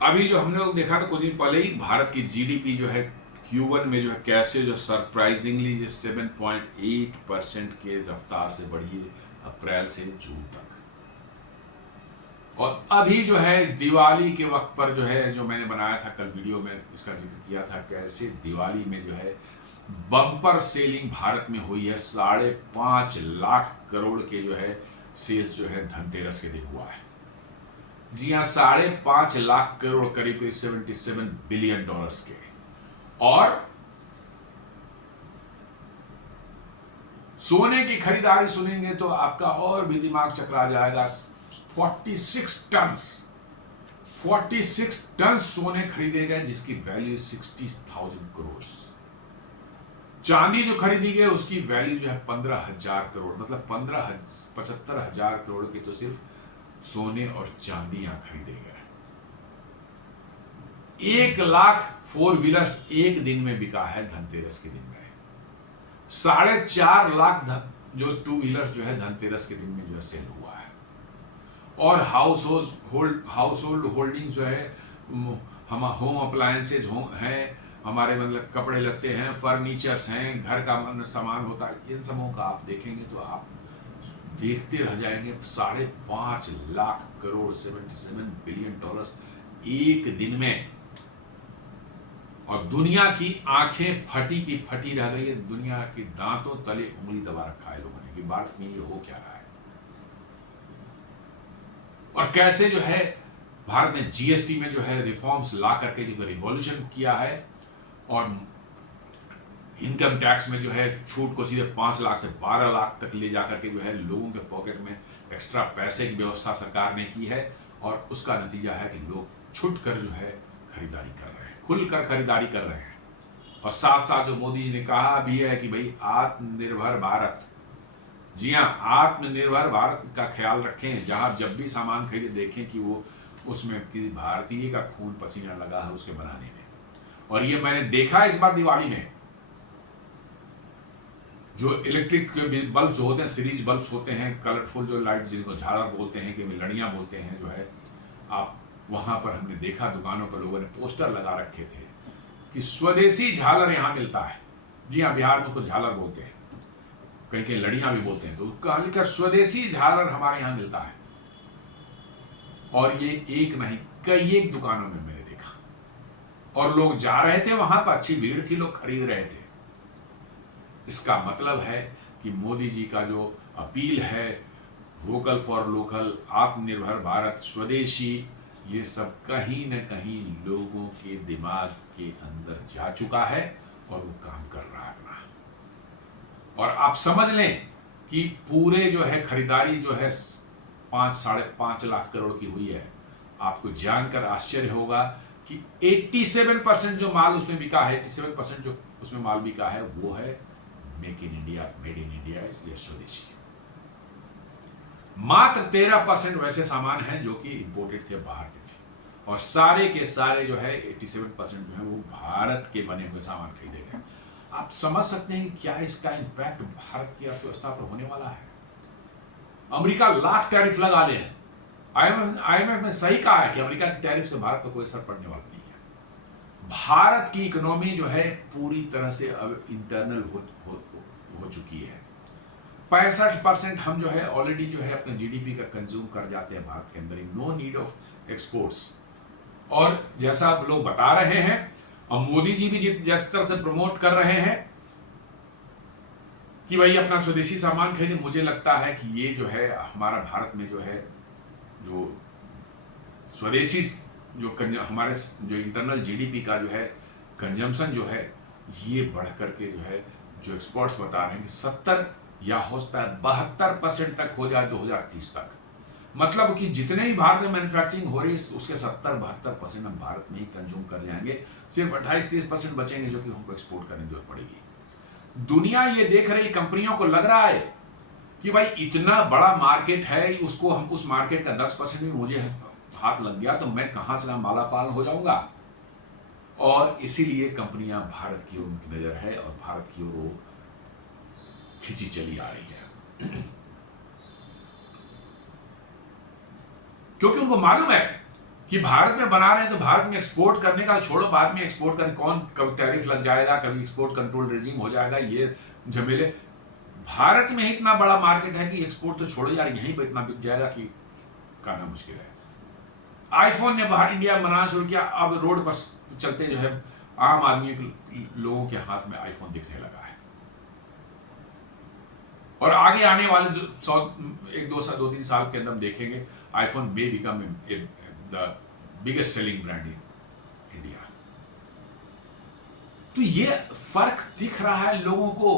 अभी जो हमने लोग देखा था कुछ दिन पहले ही भारत की जीडीपी जो है Q1 में जो है कैसे जो सरप्राइजिंगली 7.8% के रफ्तार से बढ़ी है अप्रैल से जून तक। और अभी जो है दिवाली के वक्त पर जो है जो मैंने बनाया था कल वीडियो में इसका जिक्र किया था कैसे दिवाली में जो है बम्पर सेलिंग भारत में हुई है। 5.5 लाख करोड़ के जो है सेल्स जो है धनतेरस के दिन हुआ है। जी हाँ, 5.5 लाख करोड़ करीब करीब $77 बिलियन के। और सोने की खरीदारी सुनेंगे तो आपका और भी दिमाग चकरा जाएगा। 46 टन सोने खरीदे गए जिसकी वैल्यू 60,000 करोड़। चांदी जो खरीदी गई उसकी वैल्यू जो है 15,000 करोड़, मतलब 75,000 करोड़ की तो सिर्फ सोने और चांदियां खरीदे गए। 1 लाख 4 व्हीलर्स एक दिन में बिका है धनतेरस के दिन में। 4.5 लाख जो 2 व्हीलर्स जो है धनतेरस के दिन में जो है सेल हुआ है। और हाउस होल्ड होल्डिंग जो है हम होम अप्लायंसेज हैं हमारे, मतलब कपड़े लत्ते हैं, फर्नीचर्स हैं, घर का सामान होता है, इन सबों का आप देखेंगे तो आप देखते रह जाएंगे। 5.5 लाख करोड़ $77 बिलियन एक दिन में। और दुनिया की आंखें फटी की फटी रह गई है। दुनिया के दांतों तले उंगली दबा रखा है लोगों ने कि भारत में ये हो क्या रहा है। और कैसे जो है भारत ने जीएसटी में जो है रिफॉर्म्स ला करके जो रिवॉल्यूशन किया है और इनकम टैक्स में जो है छूट को सीधे 5 लाख से 12 लाख तक ले जाकर के जो है लोगों के पॉकेट में एक्स्ट्रा पैसे की व्यवस्था सरकार ने की है। और उसका नतीजा है कि लोग छुट कर जो है खरीदारी कर रहे हैं, खुलकर खरीदारी कर रहे हैं। और साथ साथ जो मोदी जी ने कहा भी है कि भाई आत्मनिर्भर भारत, जी हाँ, आत्मनिर्भर भारत का ख्याल रखें। जहां जब भी सामान खरीदे देखें कि वो उसमें किसी भारतीय का खून पसीना लगा है उसके बनाने में। और ये मैंने देखा इस बार दिवाली में जो इलेक्ट्रिक बल्ब जो होते हैं, सीरीज बल्ब होते हैं, कलरफुल जो लाइट जिनको झालर बोलते हैं कि लड़ियां बोलते हैं, जो है आप वहां पर हमने देखा दुकानों पर लोगों ने पोस्टर लगा रखे थे कि स्वदेशी झालर यहाँ मिलता है। जी हाँ, बिहार में उसको झालर बोलते हैं, कहीं कहीं लड़ियाँ भी बोलते हैं। तो उसका लिखा स्वदेशी झालर हमारे यहाँ मिलता है, और ये एक नहीं कई एक दुकानों में मैंने देखा, और लोग जा रहे थे वहां पर, अच्छी भीड़ थी, लोग खरीद रहे थे। इसका मतलब है कि मोदी जी का जो अपील है, वोकल फॉर लोकल, आत्मनिर्भर भारत, स्वदेशी, ये सब कहीं न कहीं लोगों के दिमाग के अंदर जा चुका है और वो काम कर रहा है अपना। और आप समझ लें कि पूरे जो है खरीदारी जो है 5-5.5 लाख करोड़ की हुई है। आपको जानकर आश्चर्य होगा कि 87% जो माल उसमें बिका है, 87% जो उसमें माल बिका है, वो है make in India, made in India या स्वदेशी। मात्र 13% वैसे सामान हैं जो कि इंपोर्टेड थे, बाहर के थे, और सारे के सारे जो है 87% जो है वो भारत के बने हुए सामान खरीदे गए। आप समझ सकते हैं कि क्या इसका इंपैक्ट भारत की अर्थव्यवस्था पर होने वाला है। अमेरिका लाख टैरिफ लगा ले, आईएमएफ ने सही कहा है कि अमेरिका की टैरिफ से भारत पर कोई असर पड़ने वाला नहीं है। भारत की इकोनॉमी जो है पूरी तरह से अब इंटरनल हो चुकी है। 65% हम जो है ऑलरेडी जो है अपने जीडीपी का कंज्यूम कर जाते हैं भारत के अंदर ही, नो नीड ऑफ एक्सपोर्ट्स। और जैसा लोग बता रहे हैं, और मोदी जी भी जिस तरह से प्रमोट कर रहे हैं कि भाई अपना स्वदेशी सामान खरीदे, मुझे लगता है कि ये जो है हमारा भारत में जो है जो स्वदेशी जो हमारे जो इंटरनल जीडीपी का जो है कंजम्पशन जो है, ये बढ़ करके जो है जो एक्सपर्ट्स बता रहे हैं कि 70 या हो सकता है 72% तक हो जाए 2030 तक। मतलब कि जितने ही भारत में मैन्युफैक्चरिंग हो रही है उसके 70-72% हम भारत में ही कंज्यूम कर जाएंगे, सिर्फ 28-30% बचेंगे जो कि हमको एक्सपोर्ट करने की जरूरत पड़ेगी। दुनिया ये देख रही कंपनियों को लग रहा है कि भाई इतना बड़ा मार्केट है, उसको हम उस मार्केट का 10% भी मुझे हाथ लग गया तो मैं कहां से मालामाल हो जाऊंगा। और इसीलिए कंपनियां भारत की ओर उनकी नजर है और भारत की ओर वो खिंची चली आ रही है क्योंकि उनको मालूम है कि भारत में बना रहे हैं तो भारत में एक्सपोर्ट करने का छोड़ो, बाद में एक्सपोर्ट करने कौन, कभी टैरिफ लग जाएगा, कभी एक्सपोर्ट कंट्रोल रेजिम हो जाएगा, ये झमेले। भारत में ही इतना बड़ा मार्केट है कि एक्सपोर्ट तो छोड़ो यार, यहीं पर इतना बिक जाएगा कि कहना मुश्किल है। आईफोन ने बाहर इंडिया में बनाना शुरू किया, अब रोड पर चलते जो है आम आदमी के लोगों के हाथ में आईफोन दिखने लगा है। और आगे आने वाले 2-3 साल के अंदर देखेंगे iPhone may become the biggest selling brand in India. तो ये फर्क दिख रहा है लोगों को,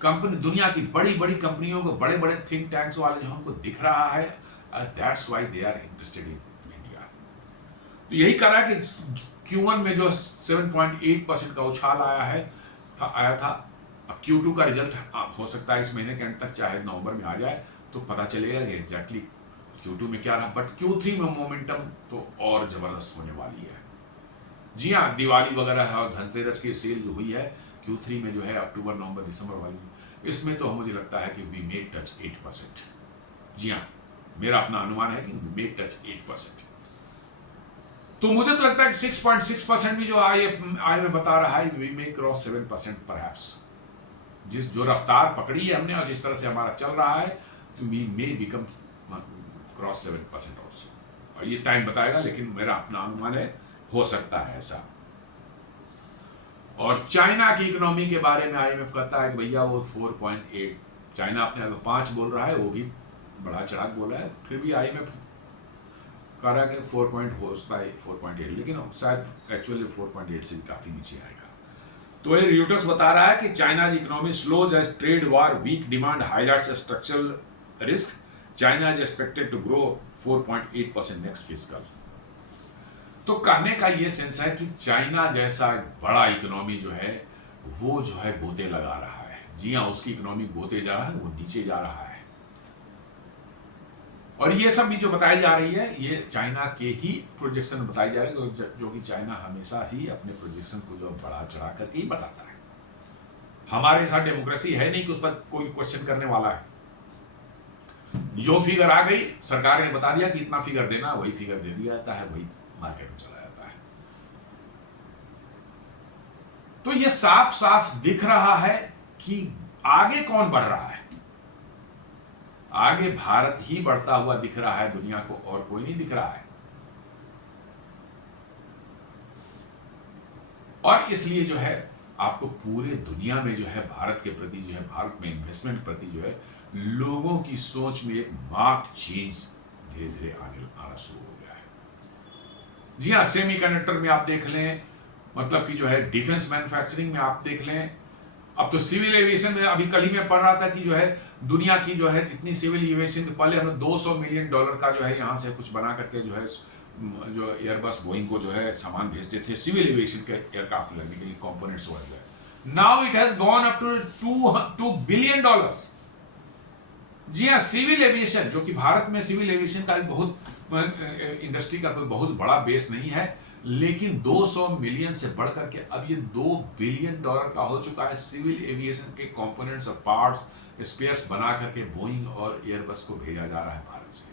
कंपनी, दुनिया की बड़ी बड़ी कंपनियों को, बड़े बड़े थिंक टैंक्स वाले जो हमको दिख रहा है, that's why they are interested in India. तो यही करा कि Q1 में जो 7.8% का उछाल आया था। अब Q2 का रिजल्ट हो सकता है इस महीने के अंत तक, चाहे नवंबर में आ जाए तो पता चलेगा कि एग्जैक्टली Q2 में क्या रहा। बट Q3 में मोमेंटम तो और जबरदस्त होने वाली है। जी हाँ, दिवाली वगैरह और धनतेरस की सेल जो हुई है Q3 में जो है अक्टूबर नवंबर दिसंबर वाली, इसमें तो मुझे लगता है कि वी मे टच 8%। जी हाँ, मेरा अपना अनुमान है कि वी मे टच 8%। तो मुझे तो लगता है कि 6.6% भी जो IMF बता रहा है, वी मे क्रॉस 7% परहैप्स। जो रफ्तार पकड़ी है हमने और जिस तरह से हमारा चल रहा है, तो we may become cross 7% also. और ये टाइम बताएगा, लेकिन मेरा अपना अनुमान है, हो सकता है ऐसा। और चाइना की इकोनॉमी के बारे में IMF कहता है कि भैया वो 4.8, चाइना अपने अगर 5 बोल रहा है, वो भी बढ़ा चढ़ा बोल रहा है, फिर भी IMF कह रहा है कि 4.8, लेकिन शायद एक्चुअली 4.8 से भी काफी नीचे आएगा। तो ये रियूटर्स बता रहा है कि चाइना की economy slows as trade war, weak demand highlights structural risk, China is expected to grow 4.8% next fiscal. तो कहने का ये सेंस है कि चाइना जैसा बड़ा इकोनॉमी जो है वो जो है गोते लगा रहा है। जी हाँ, उसकी इकोनॉमी गोते जा रहा है, वो नीचे जा रहा है। और ये सब भी जो बताई जा रही है, ये चाइना के ही प्रोजेक्शन बताई जा रही है, जो कि चाइना हमेशा ही अपने प्रोजेक्शन को जो बढ़ा चढ़ा करके ही बताता है। हमारे साथ डेमोक्रेसी है नहीं कि उस पर कोई क्वेश्चन करने वाला है। जो फिगर आ गई, सरकार ने बता दिया कि इतना फिगर देना, वही फिगर दे दिया जाता है, वही मार्केट में चला जाता है। तो ये साफ साफ दिख रहा है कि आगे कौन बढ़ रहा है। आगे भारत ही बढ़ता हुआ दिख रहा है दुनिया को, और कोई नहीं दिख रहा है। और इसलिए जो है आपको पूरे दुनिया में जो है भारत के प्रति जो है, भारत में इन्वेस्टमेंट के प्रति जो है लोगों की सोच में एक मार्क्ड चेंज धीरे धीरे आना शुरू हो गया है। जी हाँ, सेमीकंडक्टर में आप देख लें, मतलब कि जो है डिफेंस मैन्युफैक्चरिंग में आप देख लें, अब तो सिविल एविएशन में अभी कल ही मैं पढ़ रहा था कि जो है दुनिया की जो है जितनी सिविल एविएशन, पहले हम $200 मिलियन का जो है यहाँ से कुछ बना करके जो है जो एयरबस बोइंग को जो है सामान भेजते थे सिविल एविएशन के एयरक्राफ्ट लगने के लिए, कंपोनेंट्स वगैरह। Now it has gone up to $2 billion. जी हाँ, सिविल एविएशन, जो कि भारत में सिविल एविएशन का बहुत इंडस्ट्री का कोई बहुत बड़ा बेस नहीं है, लेकिन 200 मिलियन से बढ़कर के अब ये $2 बिलियन का हो चुका है। सिविल एविएशन के कंपोनेंट्स और पार्ट्स, स्पेयर्स बना करके बोइंग और एयरबस को भेजा जा रहा है भारत से।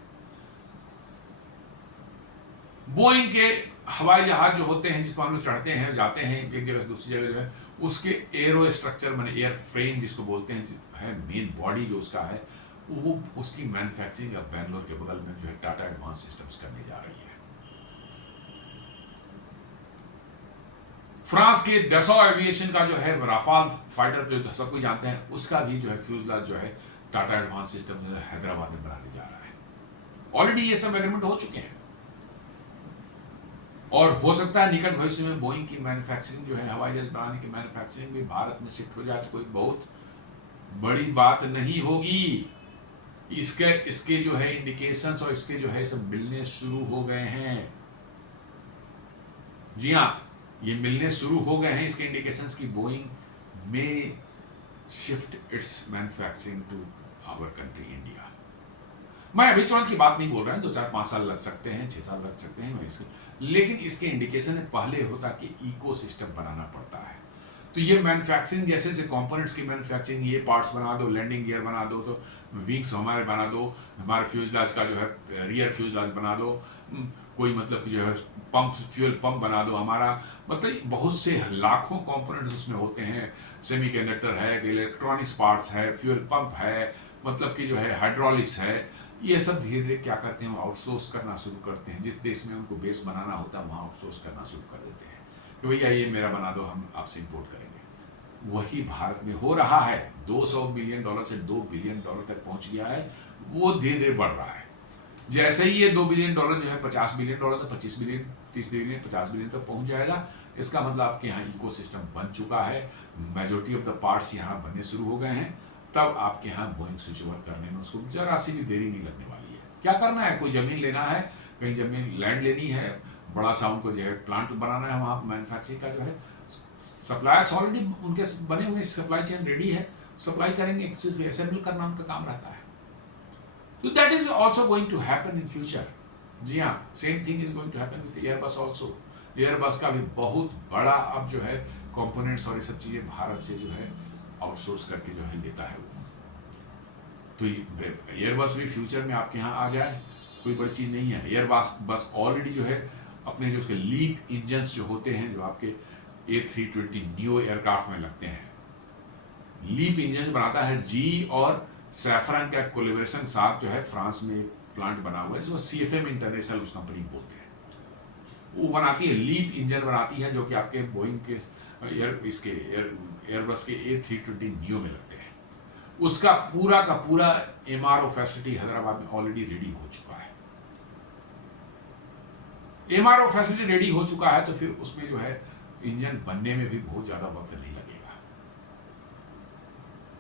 बोइंग के हवाई जहाज जो होते हैं, जिस पर हम लोग चढ़ते हैं, जाते हैं एक जगह से दूसरी जगह, जो है उसके एरो स्ट्रक्चर माने एयर फ्रेम जिसको बोलते हैं, है मेन बॉडी जो उसका है, वो उसकी मैन्युफैक्चरिंग अब बेंगलोर के बगल में जो है टाटा एडवांस सिस्टम्स करने जा रही है। फ्रांस के डसॉ एविएशन का जो है राफाल फाइटर जो सब कोई जानते हैं, उसका भी जो है फ्यूजलाज जो है टाटा एडवांस सिस्टम जो है हैदराबाद में बनाने जा रहा है। ऑलरेडी ये सब एग्रीमेंट हो चुके हैं, और हो सकता है निकट भविष्य में बोइंग की मैन्युफैक्चरिंग जो है, हवाई जहाज बनाने की मैन्युफैक्चरिंग भी भारत में शिफ्ट हो जाए तो कोई बहुत बड़ी बात नहीं होगी। इसके जो है इंडिकेशंस और इसके जो है सब मिलने शुरू हो गए हैं। जी हाँ, ये मिलने शुरू हो गए हैं इसके इंडिकेशंस की बोइंग में shift its manufacturing to our country India. मैं अभी तुरंत की बात नहीं बोल रहा हूँ, 2-4-5 साल लग सकते हैं, 6 साल लग सकते हैं, लेकिन इसके इंडिकेशन पहले होता कि इकोसिस्टम बनाना पड़ता है। तो ये मैन्युफैक्चरिंग जैसे जैसे कंपोनेंट्स की मैन्युफैक्चरिंग, ये पार्ट्स बना दो, लैंडिंग गियर बना दो, तो विंग्स हमारे बना दो, हमारे फ्यूजलाज का जो है रियर फ्यूजलाज बना दो, कोई मतलब कि जो है पंप, फ्यूल पंप बना दो हमारा, मतलब बहुत से लाखों कंपोनेंट्स उसमें होते हैं। सेमीकंडक्टर है, इलेक्ट्रॉनिक्स पार्ट्स है, फ्यूल पंप है, मतलब कि जो है हाइड्रोलिक्स है। ये सब धीरे धीरे क्या करते हैं, आउटसोर्स करना शुरू करते हैं। जिस देश में उनको बेस बनाना होता है वहाँ आउटसोर्स करना शुरू कर देते हैं कि भैया ये मेरा बना दो, हम आपसे इंपोर्ट करेंगे। वही भारत में हो रहा है। $200 मिलियन से $2 बिलियन तक पहुंच गया है, वो धीरे धीरे बढ़ रहा है। जैसे ही ये $2 बिलियन जो है $50 बिलियन, 25 बिलियन, 30 बिलियन, 50 बिलियन तक पहुंच जाएगा। इसका मतलब आपके यहाँ इकोसिस्टम बन चुका है, मेजोरिटी ऑफ द पार्ट्स यहाँ बनने शुरू हो गए हैं। तब आपके यहाँ बोइंग स्विच ओवर करने में उसको जरा सी भी देरी नहीं लगने वाली है। क्या करना है, कोई ज़मीन लेना है, कहीं ज़मीन लैंड लेनी है, बड़ा सा उनको जो है प्लांट बनाना है, वहाँ मैन्युफैक्चरिंग का जो है सप्लायर्स ऑलरेडी उनके बने हुए, सप्लाई चेन रेडी है, सप्लाई करेंगे, एक चीज़ असेंबल करना उनका काम रहता है। तो that is also going to happen in future. जी हाँ, same thing is going to happen with Airbus also. Airbus का भी बहुत बड़ा अब जो है कंपोनेंट्स और ये सब चीज़ें भारत से जो है आउटसोर्स करके जो है लेता है वो। तो एयरबस भी फ्यूचर में आपके यहाँ आ जाए कोई बड़ी चीज़ नहीं है। एयरबस बस ऑलरेडी जो है अपने जो उसके लीप इंजन्स जो होते हैं, जो आपके A320 न्यू एयरक्राफ्ट में लगते हैं, लीप इंजन बनाता है जी और सैफरन का कोलेबोरेशन साथ जो है फ्रांस में प्लांट बना हुआ है, जो CFM इंटरनेशनल उस कंपनी बोलते हैं। वो बनाती है, लीप इंजन बनाती है, जो कि आपके बोइंग के एयरबस के A320 न्यू में लगते हैं। उसका पूरा का पूरा MRO फैसिलिटी हैदराबाद में ऑलरेडी रेडी हो चुका है। MRO फैसिलिटी रेडी हो चुका है तो फिर उसमें जो है इंजन बनने में भी बहुत ज़्यादा वक्त नहीं लगेगा,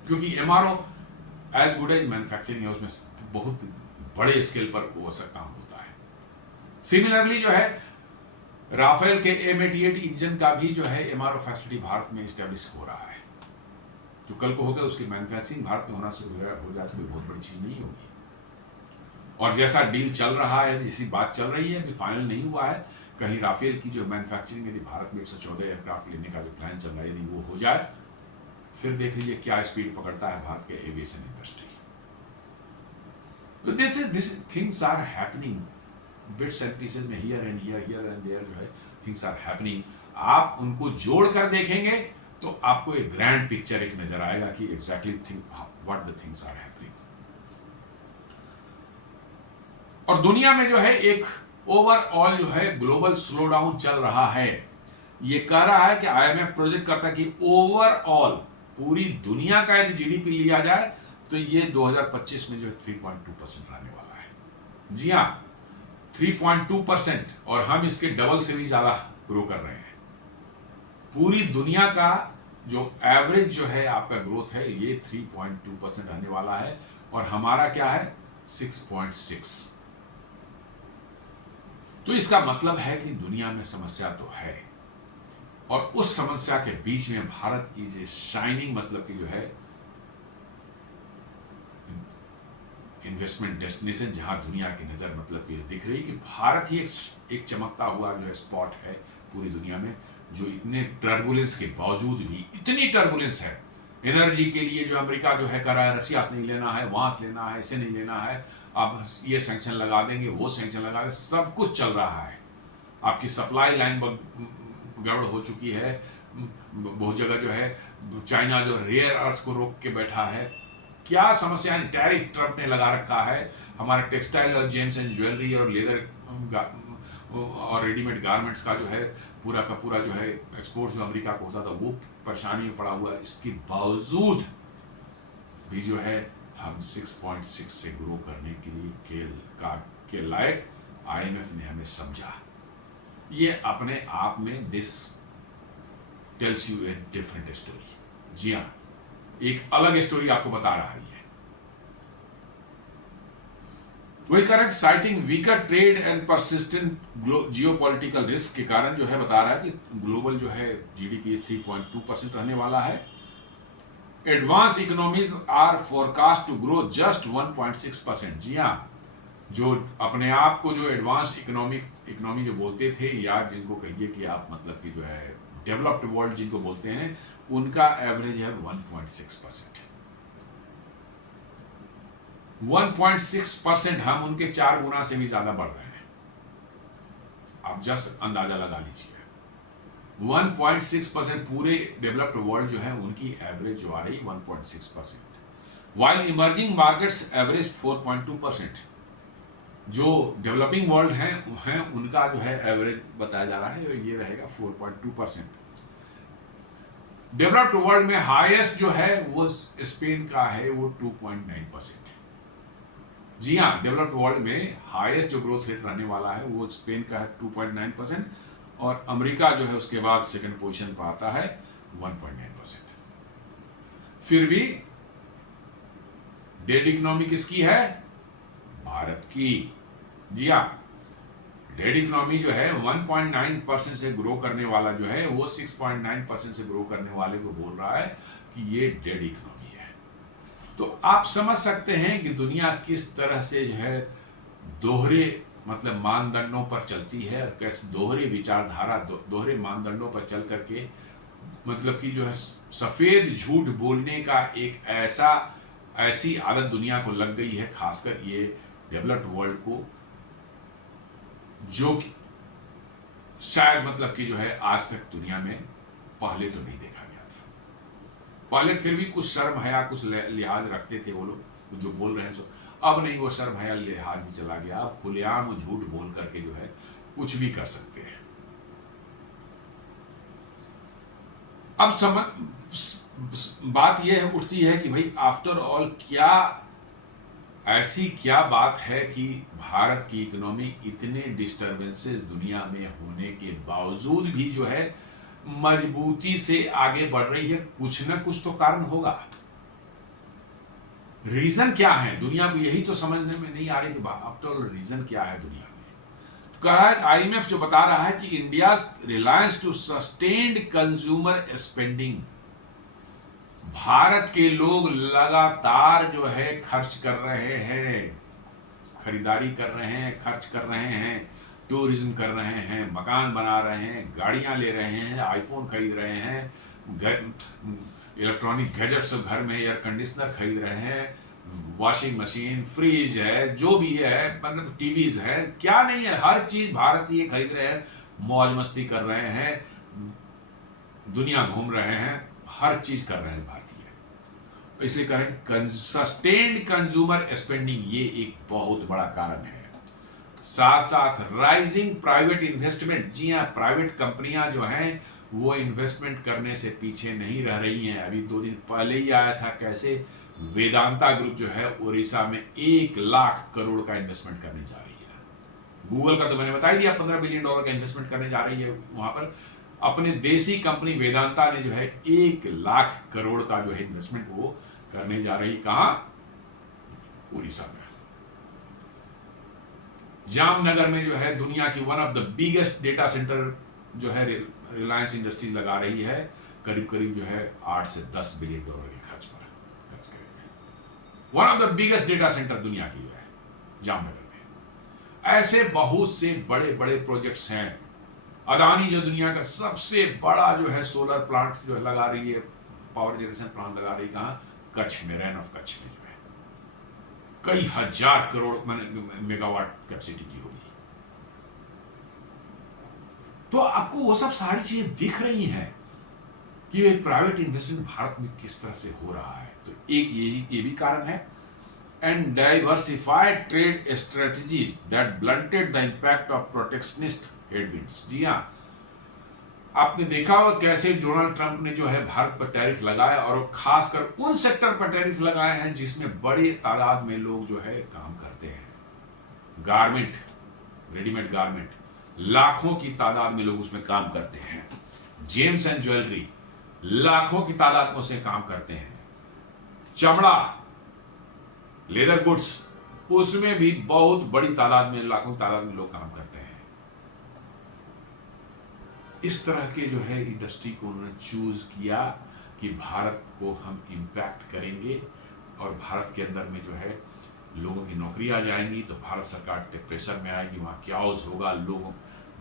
क्योंकि MRO as good as manufacturing है, उसमें बहुत बड़े स्केल पर वो ऐसा काम होता है। सिमिलरली जो है राफेल के M88 इंजन का भी जो है MRO फैसिलिटी भारत में इस्टेब्लिश हो रहा है। जो कल को होगा उसकी मैन्युफैक्चरिंग भारत में होना शुरू हो जाए तो कोई बहुत बड़ी चीज़ नहीं होगी। और जैसा डील चल रहा है, जैसी बात चल रही है, अभी फाइनल नहीं हुआ है, कहीं राफेल की जो मैन्युफैक्चरिंग यदि भारत में 114 एयरक्राफ्ट लेने का जो प्लान चल रहा है, यदि वो हो जाए, फिर देख लीजिए क्या स्पीड पकड़ता है भारत के एविएशन इंडस्ट्री। तो this things are happening bits and pieces में, हियर एंड देयर जो है थिंग्स आर हैपनिंग। आप उनको जोड़ कर देखेंगे तो आपको एक ग्रैंड पिक्चर एक नजर आएगा कि exactly what the things are happening. और दुनिया में जो है एक ओवरऑल जो है ग्लोबल स्लो डाउन चल रहा है। ये कह रहा है कि आईएमएफ प्रोजेक्ट करता है कि ओवरऑल पूरी दुनिया का यदि जीडीपी लिया जाए तो ये 2025 में जो है 3.2% रहने वाला है। जी हाँ, 3.2%, और हम इसके डबल से भी ज्यादा ग्रो कर रहे हैं। पूरी दुनिया का जो एवरेज जो है आपका ग्रोथ है ये 3.2% रहने वाला है, और हमारा क्या है 6.6। तो इसका मतलब है कि दुनिया में समस्या तो है, और उस समस्या के बीच में भारत इज ए शाइनिंग, मतलब कि जो है इन्वेस्टमेंट डेस्टिनेशन, जहां दुनिया की नजर मतलब कि दिख रही कि भारत ही एक चमकता हुआ जो है स्पॉट है पूरी दुनिया में, जो इतने टर्बुलेंस के बावजूद भी, इतनी टर्बुलेंस है एनर्जी के लिए, जो अमेरिका जो है कर रहा है, रसिया से नहीं लेना है, वहां से लेना है, इसे नहीं लेना है, अब ये सैंक्शन लगा देंगे, वो सैंक्शन लगा देंगे, सब कुछ चल रहा है। आपकी सप्लाई लाइन गड़बड़ हो चुकी है, बहुत जगह जो है चाइना जो रेयर अर्थ को रोक के बैठा है, क्या समस्या है, टैरिफ ट्रम्प ने लगा रखा है, हमारा टेक्सटाइल और जेम्स एंड ज्वेलरी और लेदर और रेडीमेड गारमेंट्स का जो है पूरा का पूरा जो है एक्सपोर्ट जो अमेरिका को होता था वो परेशानी में पड़ा हुआ है। इसके बावजूद भी जो है हम 6.6 से ग्रो करने के लिए के लायक आईएमएफ ने हमें समझा। ये अपने आप में this tells you a different story. जी हाँ, एक अलग स्टोरी आपको बता रहा है। वही correct citing weaker trade and persistent geopolitical risk के कारण जो है बता रहा है कि ग्लोबल जो है जीडीपी 3.2% रहने वाला है। Advance economies are forecast to grow just 1.6%। जी हाँ, जो अपने आप को जो एडवांस इकोनॉमी जो बोलते थे, या जिनको कहिए कि आप मतलब कि जो है डेवलप्ड वर्ल्ड जिनको बोलते हैं, उनका एवरेज है 1.6%। 1.6%, हम उनके 4 गुना से भी ज्यादा बढ़ रहे हैं। आप जस्ट अंदाजा लगा लीजिए। 1.6% पूरे डेवलप्ड वर्ल्ड जो है उनकी एवरेज जो आ रही 1.6%, वाइल इमर्जिंग मार्केट्स एवरेज 4.2%। जो डेवलपिंग वर्ल्ड हैं उनका जो है एवरेज बताया जा रहा है ये रहेगा 4.2%। डेवलप्ड वर्ल्ड में हाईएस्ट जो है वो स्पेन का है, वो 2.9%। जी हाँ, डेवलप्ड वर्ल्ड में हाईएस्ट जो ग्रोथ रेट रहने वाला है वो स्पेन का है 2.9%, और अमेरिका जो है उसके बाद सेकंड पोजीशन पर आता है 1.9%। फिर भी डेड इकोनॉमी किसकी है? भारत की। जी हाँ, डेड इकोनॉमी जो है 1.9% से ग्रो करने वाला जो है वो 6.9% से ग्रो करने वाले को बोल रहा है कि ये डेड इकोनॉमी है। तो आप समझ सकते हैं कि दुनिया किस तरह से जो है दोहरे मतलब मानदंडों पर चलती है, और कैसे दोहरे विचारधारा दोहरे मानदंडों पर चल करके मतलब कि जो है सफेद झूठ बोलने का एक ऐसी आदत दुनिया को लग गई है, खासकर ये डेवलप्ड वर्ल्ड को, जो कि शायद मतलब कि जो है आज तक दुनिया में पहले तो नहीं देखा गया था। पहले फिर भी कुछ शर्म हया कुछ लिहाज रखते थे वो लोग जो बोल रहे हैं, जो अब नहीं, वो शर्म हया लिहाज भी चला गया। अब खुलेआम झूठ बोल करके जो है कुछ भी कर सकते हैं। अब बात यह उठती है कि भाई आफ्टर ऑल ऐसी क्या बात है कि भारत की इकोनॉमी इतने डिस्टर्बेंसेस दुनिया में होने के बावजूद भी जो है मजबूती से आगे बढ़ रही है? कुछ ना कुछ तो कारण होगा। रीजन क्या है? दुनिया को यही तो समझने में नहीं आ रही कि आफ्टर ऑल रीजन क्या है दुनिया में। तो कह रहा है आईएमएफ जो बता रहा है कि India reliance to sustained consumer spending, Bharat के लोग लगातार जो है खर्च कर रहे हैं, खरीदारी कर रहे हैं, खर्च कर रहे हैं, टूरिज्म कर रहे हैं, मकान बना रहे हैं, गाड़ियां ले रहे हैं, आईफोन खरीद रहे हैं, इलेक्ट्रॉनिक गैजेट्स घर में एयर कंडीशनर खरीद रहे हैं, वॉशिंग मशीन, फ्रिज है, जो भी है, मतलब टीवीज है, क्या नहीं है, हर चीज भारतीय खरीद रहे हैं, मौज मस्ती कर रहे हैं, दुनिया घूम रहे हैं, हर चीज कर रहे हैं भारतीय। इसलिए करें सस्टेन्ड कंज्यूमर स्पेंडिंग, ये एक बहुत बड़ा कारण है। साथ साथ राइजिंग प्राइवेट इन्वेस्टमेंट, जी हाँ, प्राइवेट कंपनियां जो हैं वो इन्वेस्टमेंट करने से पीछे नहीं रह रही हैं। अभी 2 दिन पहले ही आया था कैसे वेदांता ग्रुप जो है उड़ीसा में 1 लाख करोड़ का इन्वेस्टमेंट करने जा रही है। गूगल का तो मैंने बता ही दिया, $15 बिलियन का इन्वेस्टमेंट करने जा रही है वहां पर। अपने देसी कंपनी वेदांता ने जो है 1 लाख करोड़ का जो है इन्वेस्टमेंट वो करने जा रही, कहां? उड़ीसा में। जामनगर में जो है दुनिया की one of the biggest data centre जो है रिलायंस इंडस्ट्रीज लगा रही है, करीब करीब जो है 8 से 10 बिलियन डॉलर के खर्च करेंगे। One of the biggest data centre दुनिया की जो है जामनगर में। ऐसे बहुत से बड़े बड़े प्रोजेक्ट्स हैं। अदानी जो दुनिया का सबसे बड़ा जो है सोलर प्लांट जो है लगा रही है, पावर जनरेशन प्लांट लगा रही, कहाँ? कच्छ में, रैन ऑफ कच्छ में जो है कई हजार करोड़ मेगावाट कैपेसिटी की होगी। तो आपको वो सब सारी चीजें दिख रही हैं कि ये प्राइवेट इन्वेस्टमेंट भारत में किस तरह से हो रहा है। तो एक ये भी कारण है। And diversified trade strategies that blunted the impact of protectionist headwinds. जी हाँ, आपने देखा होगा कैसे डोनाल्ड ट्रंप ने जो है भारत पर टैरिफ लगाया, और खासकर उन सेक्टर पर टैरिफ लगाए हैं जिसमें बड़ी तादाद में लोग जो है काम करते हैं। गारमेंट, रेडीमेड गारमेंट, लाखों की तादाद में लोग उसमें काम करते हैं। जेम्स एंड ज्वेलरी, लाखों की तादाद में उसे काम करते हैं। चमड़ा, लेदर गुड्स, उसमें भी बहुत बड़ी तादाद में, लाखों की तादाद में लोग काम करते हैं। इस तरह के जो है इंडस्ट्री को उन्होंने चूज किया कि भारत को हम इम्पैक्ट करेंगे, और भारत के अंदर में जो है लोगों की नौकरी आ जाएंगी, तो भारत सरकार प्रेशर में आएगी, वहाँ क्याओस होगा, लोग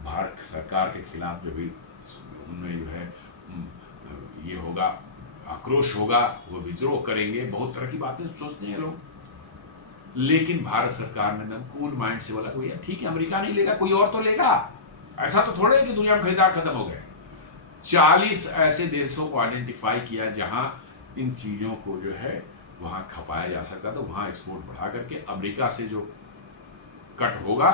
भारत सरकार के खिलाफ जो भी उनमें जो है ये होगा, आक्रोश होगा, वो विद्रोह करेंगे, बहुत तरह की बातें सोचते हैं लोग। लेकिन भारत सरकार ने एकदम कूल माइंड से बोला भैया ठीक है, अमेरिका नहीं लेगा, कोई और तो लेगा। ऐसा तो थोड़े है कि दुनिया में खरीदार खत्म हो गए। 40 ऐसे देशों को आइडेंटिफाई किया जहां इन चीजों को जो है वहां खपाया जा सकता, तो वहां एक्सपोर्ट बढ़ा करके अमेरिका से जो कट होगा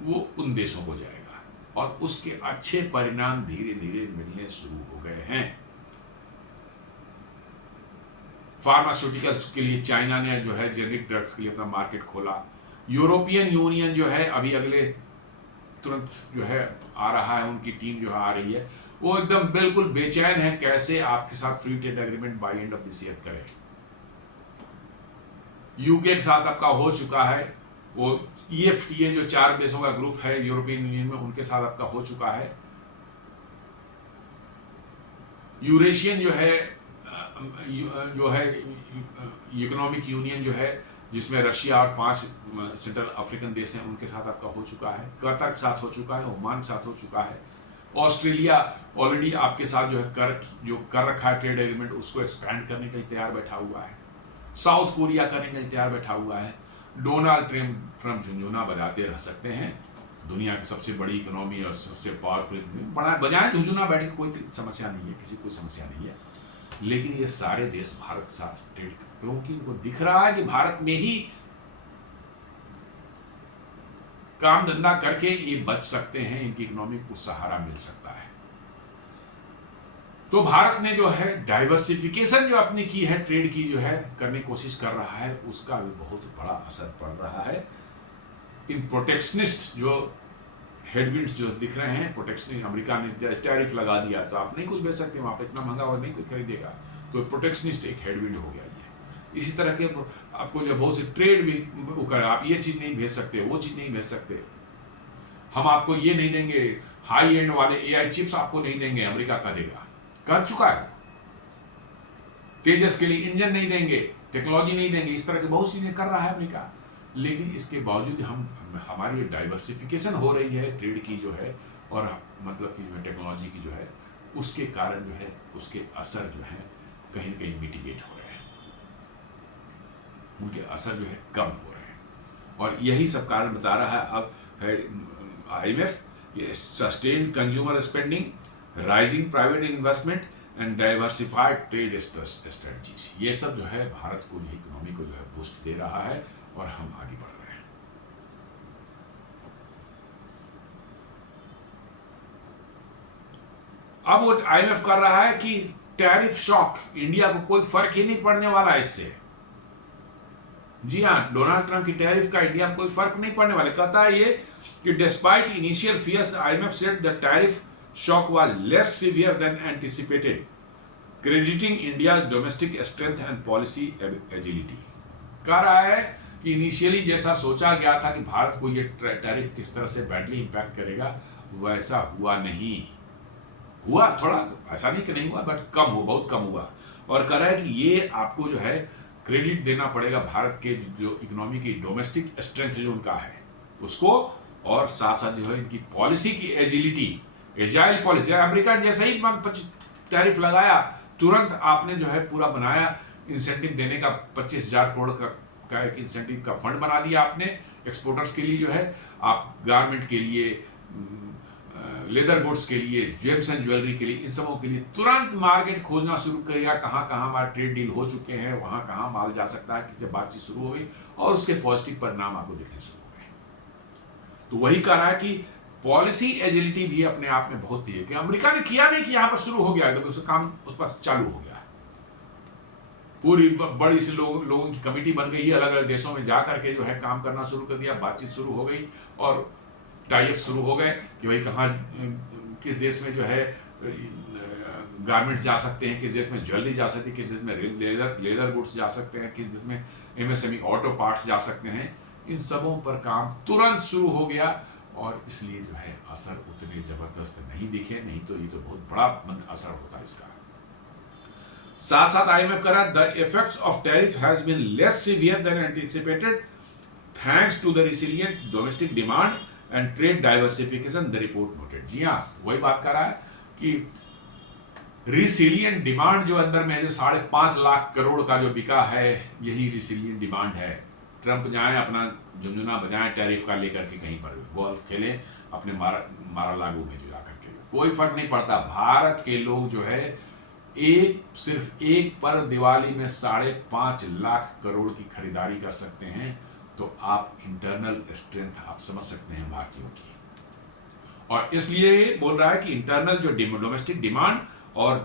वो उन देशों को जाएगा, और उसके अच्छे परिणाम धीरे धीरे मिलने शुरू हो गए हैं। फार्मास्यूटिकल्स के लिए चाइना ने जो है जेनेरिक ड्रग्स के लिए अपना मार्केट खोला। यूरोपियन यूनियन जो है अभी अगले तुरंत जो है आ रहा है, उनकी टीम जो है आ रही है, वो एकदम बिल्कुल बेचैन है कैसे आपके साथ free trade agreement by end of this year करें। यूके के साथ आपका हो चुका है, वो EFTA जो 4 देशों का ग्रुप है यूरोपियन यूनियन में, उनके साथ आपका हो चुका है। यूरेशियन जो है इकोनॉमिक यूनियन जो है, जिसमें रशिया और 5 सेंट्रल अफ्रीकन देश हैं, उनके साथ आपका हो चुका है। कतर के साथ हो चुका है, ओमान के साथ हो चुका है। ऑस्ट्रेलिया ऑलरेडी आपके साथ जो है कर रखा है ट्रेड एग्रीमेंट, उसको एक्सपैंड करने के लिए तैयार बैठा हुआ है। साउथ कोरिया करने के लिए तैयार बैठा हुआ है। डोनाल्ड ट्रंप झुंझुना बजाते रह सकते हैं, दुनिया की सबसे बड़ी इकोनॉमी और सबसे पावरफुल इकोनॉमी, बजाय झुंझुना बैठे, कोई समस्या नहीं है, किसी कोई समस्या नहीं है। लेकिन ये सारे देश भारत के साथ ट्रेड, क्योंकि इनको दिख रहा है कि भारत में ही काम धंधा करके ये बच सकते हैं, इनकी इकोनॉमी को सहारा मिल सकता है। तो भारत ने जो है डाइवर्सिफिकेशन जो अपनी की है, ट्रेड की जो है करने की कोशिश कर रहा है, उसका भी बहुत बड़ा असर पड़ रहा है। इन प्रोटेक्शनिस्ट जो हेडविंड्स जो दिख रहे हैं, प्रोटेक्शन, अमेरिका ने टैरिफ लगा दिया तो आप नहीं कुछ बेच सकते वहां पे, इतना महंगा और नहीं कोई खरीदेगा, तो प्रोटेक्शनिस्ट एक हेडविंड हो गया ये। इसी तरह के आपको जो बहुत से ट्रेड भी वो कर, आप ये चीज नहीं भेज सकते, वो चीज नहीं भेज सकते, हम आपको ये नहीं देंगे, हाई एंड वाले AI चिप्स आपको नहीं देंगे, अमेरिका का देगा, कर चुका है। तेजस के लिए इंजन नहीं देंगे, टेक्नोलॉजी नहीं देंगे, इस तरह के बहुत चीजें कर रहा है अमेरिका। लेकिन इसके बावजूद हमारी डाइवर्सिफिकेशन हो रही है ट्रेड की जो है, और मतलब कि जो है टेक्नोलॉजी की जो है, उसके कारण जो है उसके असर जो है कहीं न कहीं मिटिगेट हो रहे हैं, उनके असर जो है कम हो रहे हैं। और यही सब कारण बता रहा है अब है IMF, sustain consumer spending, rising private investment and diversified trade strategies. ये सब जो है भारत को जो इकोनॉमी को जो है बूस्ट दे रहा है और हम आगे बढ़ रहे हैं। अब वो आईएमएफ कर रहा है कि टैरिफ शॉक, इंडिया को कोई फर्क ही नहीं पड़ने वाला इससे। जी हाँ, डोनाल्ड ट्रंप की टैरिफ का इंडिया को कोई फर्क नहीं पड़ने वाला। कहता है ये कि despite initial fears IMF said the tariff shock was less severe than anticipated, crediting India domestic strength and policy agility. कह रहा है कि इनिशियली जैसा सोचा गया था कि भारत को ये टैरिफ किस तरह से बैडली इंपैक्ट करेगा, वैसा हुआ नहीं। हुआ थोड़ा, ऐसा नहीं कि नहीं हुआ, बट कम हुआ, बहुत कम हुआ। और कह रहा है कि ये आपको जो है क्रेडिट देना पड़ेगा भारत के जो इकोनॉमी की डोमेस्टिक स्ट्रेंथ जो उनका है उसको, और साथ साथ जो है इनकी पॉलिसी की एजिलिटी, एजाइल पॉलिसी। अमेरिका जैसे ही टैरिफ लगाया तुरंत आपने जो है पूरा बनाया इंसेंटिव देने का, 25,000 करोड़ का एक इंसेंटिव का फंड बना दिया आपने एक्सपोर्टर्स के लिए, जो है आप गारमेंट के लिए, लेदर गुड्स के लिए, जेम्स एंड ज्वेलरी के लिए, इन सबों के लिए तुरंत मार्केट खोजना शुरू करेगा। कहाँ कहाँ हमारे ट्रेड डील हो चुके हैं, वहाँ कहाँ माल जा सकता है, किसी बातचीत शुरू हो गई और उसके पॉजिटिव परिणाम आपको दिखने शुरू हो गए। तो वही कह रहा है कि पॉलिसी एजिलिटी भी अपने आप में बहुत थी कि अमेरिका ने किया नहीं कि यहाँ पर शुरू हो गया, तो उसका काम उस पर चालू हो गया। पूरी बड़ी सी लोगों की कमेटी बन गई है, अलग अलग देशों में जा करके जो है काम करना शुरू कर दिया, बातचीत शुरू हो गई और टाइप शुरू हो गए कि भाई कहाँ किस देश में जो है गारमेंट्स जा सकते हैं, किस देश में ज्वेलरी जा सकती है, किस देश में लेदर गुड्स जा सकते हैं, किस देश में एमएसएमई ऑटो पार्ट्स जा सकते हैं। इन सबों पर काम तुरंत शुरू हो गया और इसलिए जो है असर उतने जबरदस्त नहीं दिखे, नहीं तो ये तो बहुत बड़ा असर होता है इसका। साथ साथ आईएमएफ करा the effects of tariff has been less severe than anticipated thanks to the resilient domestic demand and trade diversification, the report noted. जी हाँ, वही बात कर रहा है कि रिसिलिएंट डिमांड जो अंदर में है, जो 5.5 लाख करोड़ का जो बिका है, यही रिसिलिएंट डिमांड है। ट्रंप जाए अपना झुंझुना बजाएं टैरिफ का लेकर के, कहीं पर गोल्फ खेले अपने मारा लागू में जो जाकर के, कोई फर्क नहीं पड़ता। भारत के लोग जो है सिर्फ एक पर दिवाली में 5.5 लाख करोड़ की खरीदारी कर सकते हैं। तो आप इंटरनल स्ट्रेंथ आप समझ सकते हैं भारतीयों की, और इसलिए बोल रहा है कि इंटरनल जो डोमेस्टिक डिमांड और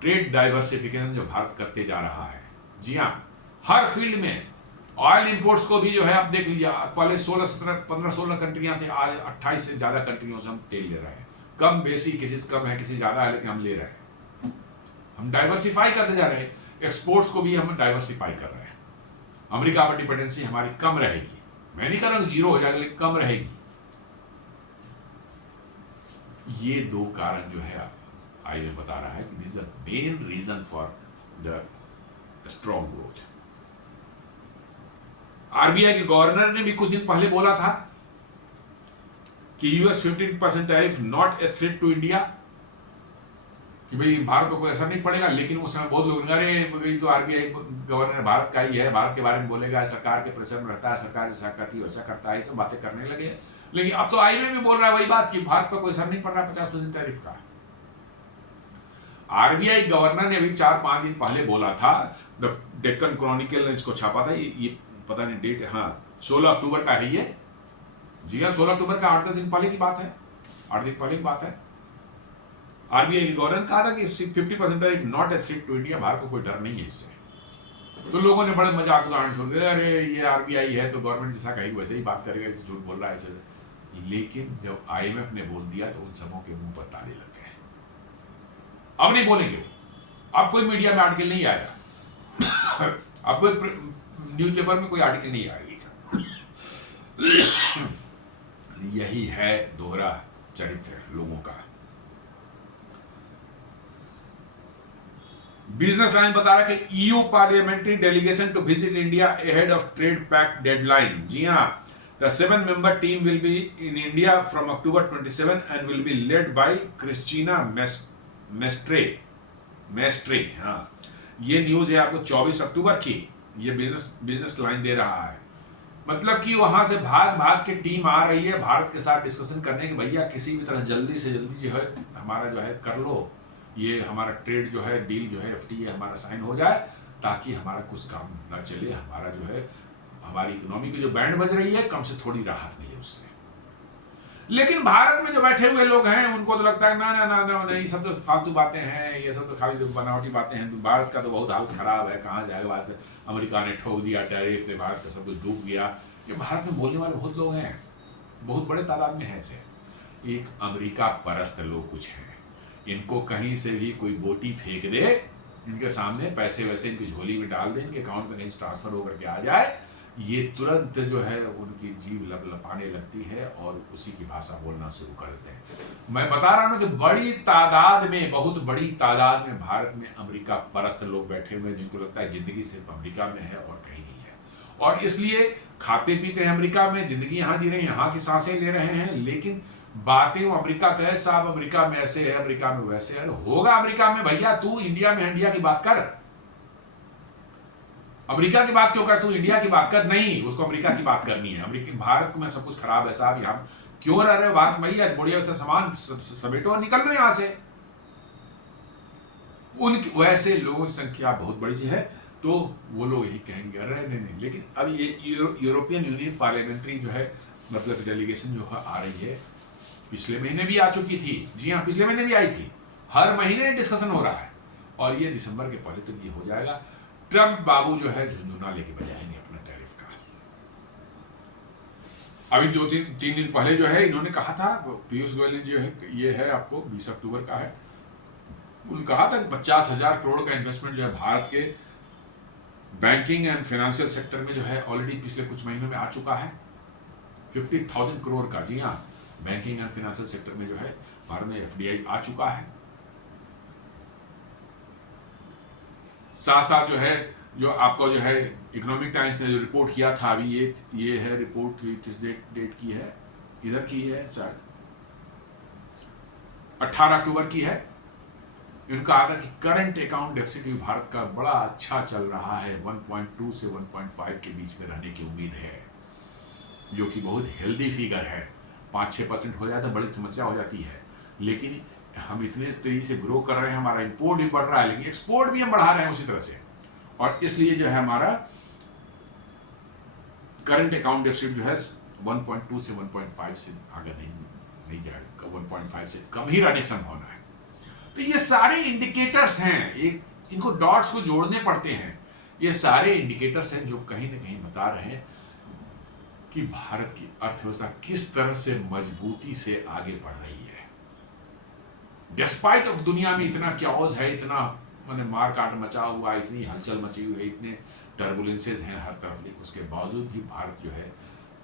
ट्रेड डाइवर्सिफिकेशन जो भारत करते जा रहा है। जी हाँ, हर फील्ड में ऑयल इंपोर्ट्स को भी जो है आप देख लीजिए, पहले 15-16 कंट्रियां थी, आज 28 से ज्यादा कंट्रियों से हम तेल ले रहे हैं। कम बेसी, किसी से कम है, किसी ज्यादा है, लेकिन हम ले रहे हैं। हम डाइवर्सिफाई करते जा रहे हैं, एक्सपोर्ट्स को भी हम डाइवर्सिफाई कर रहे हैं। अमेरिका पर डिपेंडेंसी हमारी कम रहेगी, मैं नहीं कह रहा हूं जीरो हो जाएगी, लेकिन कम रहेगी। ये दो कारण जो है आईएमएफ बता रहा है कि this is the main reason for the strong growth. RBI के गवर्नर ने भी कुछ दिन पहले बोला था कि US 15% tariff not a threat to India, कि भाई भारत को कोई असर नहीं पड़ेगा। लेकिन उस समय बहुत लोग, अरे तो आरबीआई गवर्नर भारत का ही है, भारत के बारे में बोलेगा, सरकार के प्रेशर में रहता है, सरकार जैसा करती है वैसा करता है, ये सब बातें करने लगे। लेकिन अब तो आईएमएफ भी बोल रहा है वही बात कि भारत पर कोई असर नहीं पड़ रहा 50% टैरिफ का। आरबीआई गवर्नर ने अभी 4-5 दिन पहले बोला था, द डेक्कन क्रॉनिकल ने इसको छापा था, ये पता नहीं डेट, हाँ 16 अक्टूबर का है ये। जी हाँ, 16 अक्टूबर का 8-10 दिन पहले की बात है, 8 दिन पहले की बात है। आरबीआई के गवर्नर कहा था कि 50% tariff not a threat to India, Bharat को कोई डर नहीं है इससे। तो लोगों ने बड़े मजाक उड़ाने शुरू कर दिया, अरे ये आरबीआई है तो गवर्नमेंट जैसा कहेगी वैसे ही बात करेगा, इसे झूठ बोल रहा है ऐसे। लेकिन जब आईएमएफ ने बोल दिया तो उन सबों के मुंह पर ताले लग गए। अब नहीं बोलेंगे वो, अब कोई मीडिया में आर्टिकल नहीं आएगा, अब कोई न्यूज़पेपर में कोई आर्टिकल नहीं आएगी। यही है दोहरा चरित्र लोगों का। बिजनेस लाइन बता रहा है कि EU parliamentary delegation to visit India ahead of trade pact deadline. जी हाँ, the 7-member team will be in India from October 27 and will be led by Cristina Maestre. हाँ, ये न्यूज है आपको 24 अक्टूबर की, ये बिजनेस लाइन दे रहा है। मतलब कि वहां से भाग भाग के टीम आ रही है भारत के साथ डिस्कशन करने की, भैया किसी भी तरह जल्दी से जल्दी जो है हमारा जो है कर लो, ये हमारा ट्रेड जो है, डील जो है, FTA हमारा साइन हो जाए, ताकि हमारा कुछ काम ना चले, हमारा जो है हमारी इकोनॉमी की जो बैंड बज रही है कम से थोड़ी राहत मिले उससे। लेकिन भारत में जो बैठे हुए लोग हैं उनको तो लगता है ना ना ना ना नहीं, सब तो फालतू बातें हैं, ये सब तो खाली तो बनावटी बातें हैं, भारत का तो बहुत हालत खराब है, कहाँ जाएगा बात, अमेरिका ने ठोक दिया टैरिफ से, भारत का सब कुछ डूब गया। ये भारत में बोलने वाले बहुत लोग हैं, बहुत बड़े तादाद में हैं ऐसे। एक अमेरिका परस्त लोग कुछ हैं, इनको कहीं से भी कोई बोटी फेंक दे, इनके सामने पैसे वैसे इनकी झोली में डाल दे, इनके अकाउंट में कहीं ट्रांसफर होकर के आ जाए, ये तुरंत जो है उनकी जीभ लपलपाने लगती है और उसी की भाषा बोलना शुरू कर देते हैं। मैं बता रहा हूं कि बड़ी तादाद में, बहुत बड़ी तादाद में भारत में अमेरिका परस्त लोग बैठे हुए हैं, जिनको लगता है जिंदगी सिर्फ अमेरिका में है और कहीं नहीं है, और इसलिए खाते पीते हैं अमेरिका में, जिंदगी यहाँ जी रहे हैं, यहाँ की सांसें ले रहे हैं, लेकिन बातें वो अमेरिका कहे साहब अमेरिका में ऐसे है, अमेरिका में वैसे है। होगा अमेरिका में भैया, तू इंडिया में इंडिया की बात कर, अमेरिका की बात क्यों कर, तू इंडिया की बात कर। नहीं, उसको अमेरिका की बात करनी है। अमेरिका, भारत में सब कुछ खराब है साहब, यहाँ क्यों रह रहे हो भारत में, यार बढ़िया तो सामान समेटो और निकल लो यहाँ से। उनकी वैसे लोगों की संख्या बहुत बड़ी है, तो वो लोग यही कहेंगे अरे नहीं। लेकिन अब ये यूरोपियन यूनियन पार्लियामेंट्री जो है, मतलब डेलीगेशन जो है आ रही है, पिछले महीने भी आ चुकी थी, जी हाँ पिछले महीने भी आई थी, हर महीने डिस्कशन हो रहा है, और ये दिसंबर के पहले तक ये हो जाएगा। ट्रम्प बाबू जो है झुंझुना लेके बजाएंगे अपना टैरिफ का। अभी 2-3 दिन पहले जो है इन्होंने कहा था, पीयूष गोयल जो है, ये है आपको 20 अक्टूबर का है, उन्होंने कहा था कि 50,000 करोड़ का इन्वेस्टमेंट जो है भारत के बैंकिंग एंड फाइनेंशियल सेक्टर में जो है ऑलरेडी पिछले कुछ महीनों में आ चुका है, 50,000 करोड़ का। जी हाँ, बैंकिंग एंड फाइनेंशियल सेक्टर में जो है भारत में FDI आ चुका है। साथ साथ जो है, जो आपका जो है इकोनॉमिक टाइम्स ने जो रिपोर्ट किया था, अभी ये है रिपोर्ट, किस डेट की है, इधर की है शायद 18 अक्टूबर की है। इनका आता कि करंट अकाउंट डेफिसिट भारत का बड़ा अच्छा चल रहा है, 1.2 से 1.5 के बीच में रहने की उम्मीद है, जो कि बहुत हेल्दी फिगर है। 5-6% हो जाए तो बड़ी समस्या हो जाती है, लेकिन हम इतने तेजी से ग्रो कर रहे हैं, हमारा इंपोर्ट भी बढ़ रहा है, लेकिन एक्सपोर्ट भी हम बढ़ा रहे हैं उसी तरह से, और इसलिए जो है हमारा करंट अकाउंट डेफिसिट जो है 1.2 से 1.5 से आगे नहीं जाएगा, 1.5 से कम ही रहने की संभावना है। तो ये सारे इंडिकेटर्स हैं, इनको डॉट्स को जोड़ने पड़ते हैं, ये सारे इंडिकेटर्स हैं जो कहीं ना कहीं बता रहे हैं कि भारत की अर्थव्यवस्था किस तरह से मजबूती से आगे बढ़ रही है। डिस्पाइट ऑफ दुनिया में इतना क्याओस है, इतना मैंने मार काट मचा हुआ, इतनी हलचल मची हुई है, इतने टर्बुलेंसेज हैं हर तरफ, लेकिन उसके बावजूद भी भारत जो है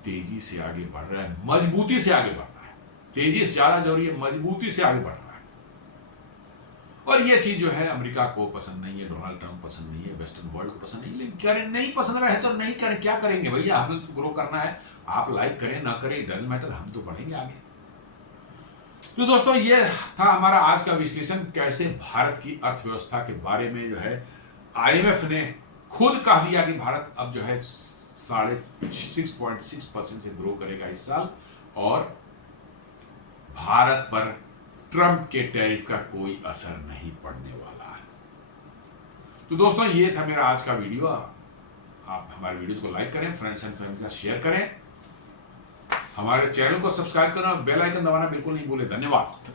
तेजी से आगे बढ़ रहा है, मजबूती से आगे बढ़ रहा है। तेजी से ज्यादा जरूरी है, मजबूती से आगे बढ़ रहा है। और ये चीज जो है अमेरिका को पसंद नहीं है, डोनाल्ड ट्रंप पसंद नहीं है, वेस्टर्न वर्ल्ड को पसंद नहीं, लेकिन करें, नहीं पसंद रहे तो नहीं करें, क्या करेंगे भैया, हमें तो ग्रो करना है, आप लाइक करें ना करें डजंट मैटर, हम तो बढ़ेंगे आगे। तो दोस्तों ये था हमारा आज का विश्लेषण, कैसे भारत की अर्थव्यवस्था के बारे में जो है IMF ने खुद कह दिया कि भारत अब जो है 6.6% से ग्रो करेगा इस साल, और भारत पर ट्रंप के टैरिफ का कोई असर नहीं पड़ने वाला। तो दोस्तों ये था मेरा आज का वीडियो। आप हमारे वीडियोस को लाइक करें, फ्रेंड्स एंड फैमिली के साथ शेयर करें, हमारे चैनल को सब्सक्राइब करना, बेल आइकन दबाना बिल्कुल नहीं भूलें। धन्यवाद।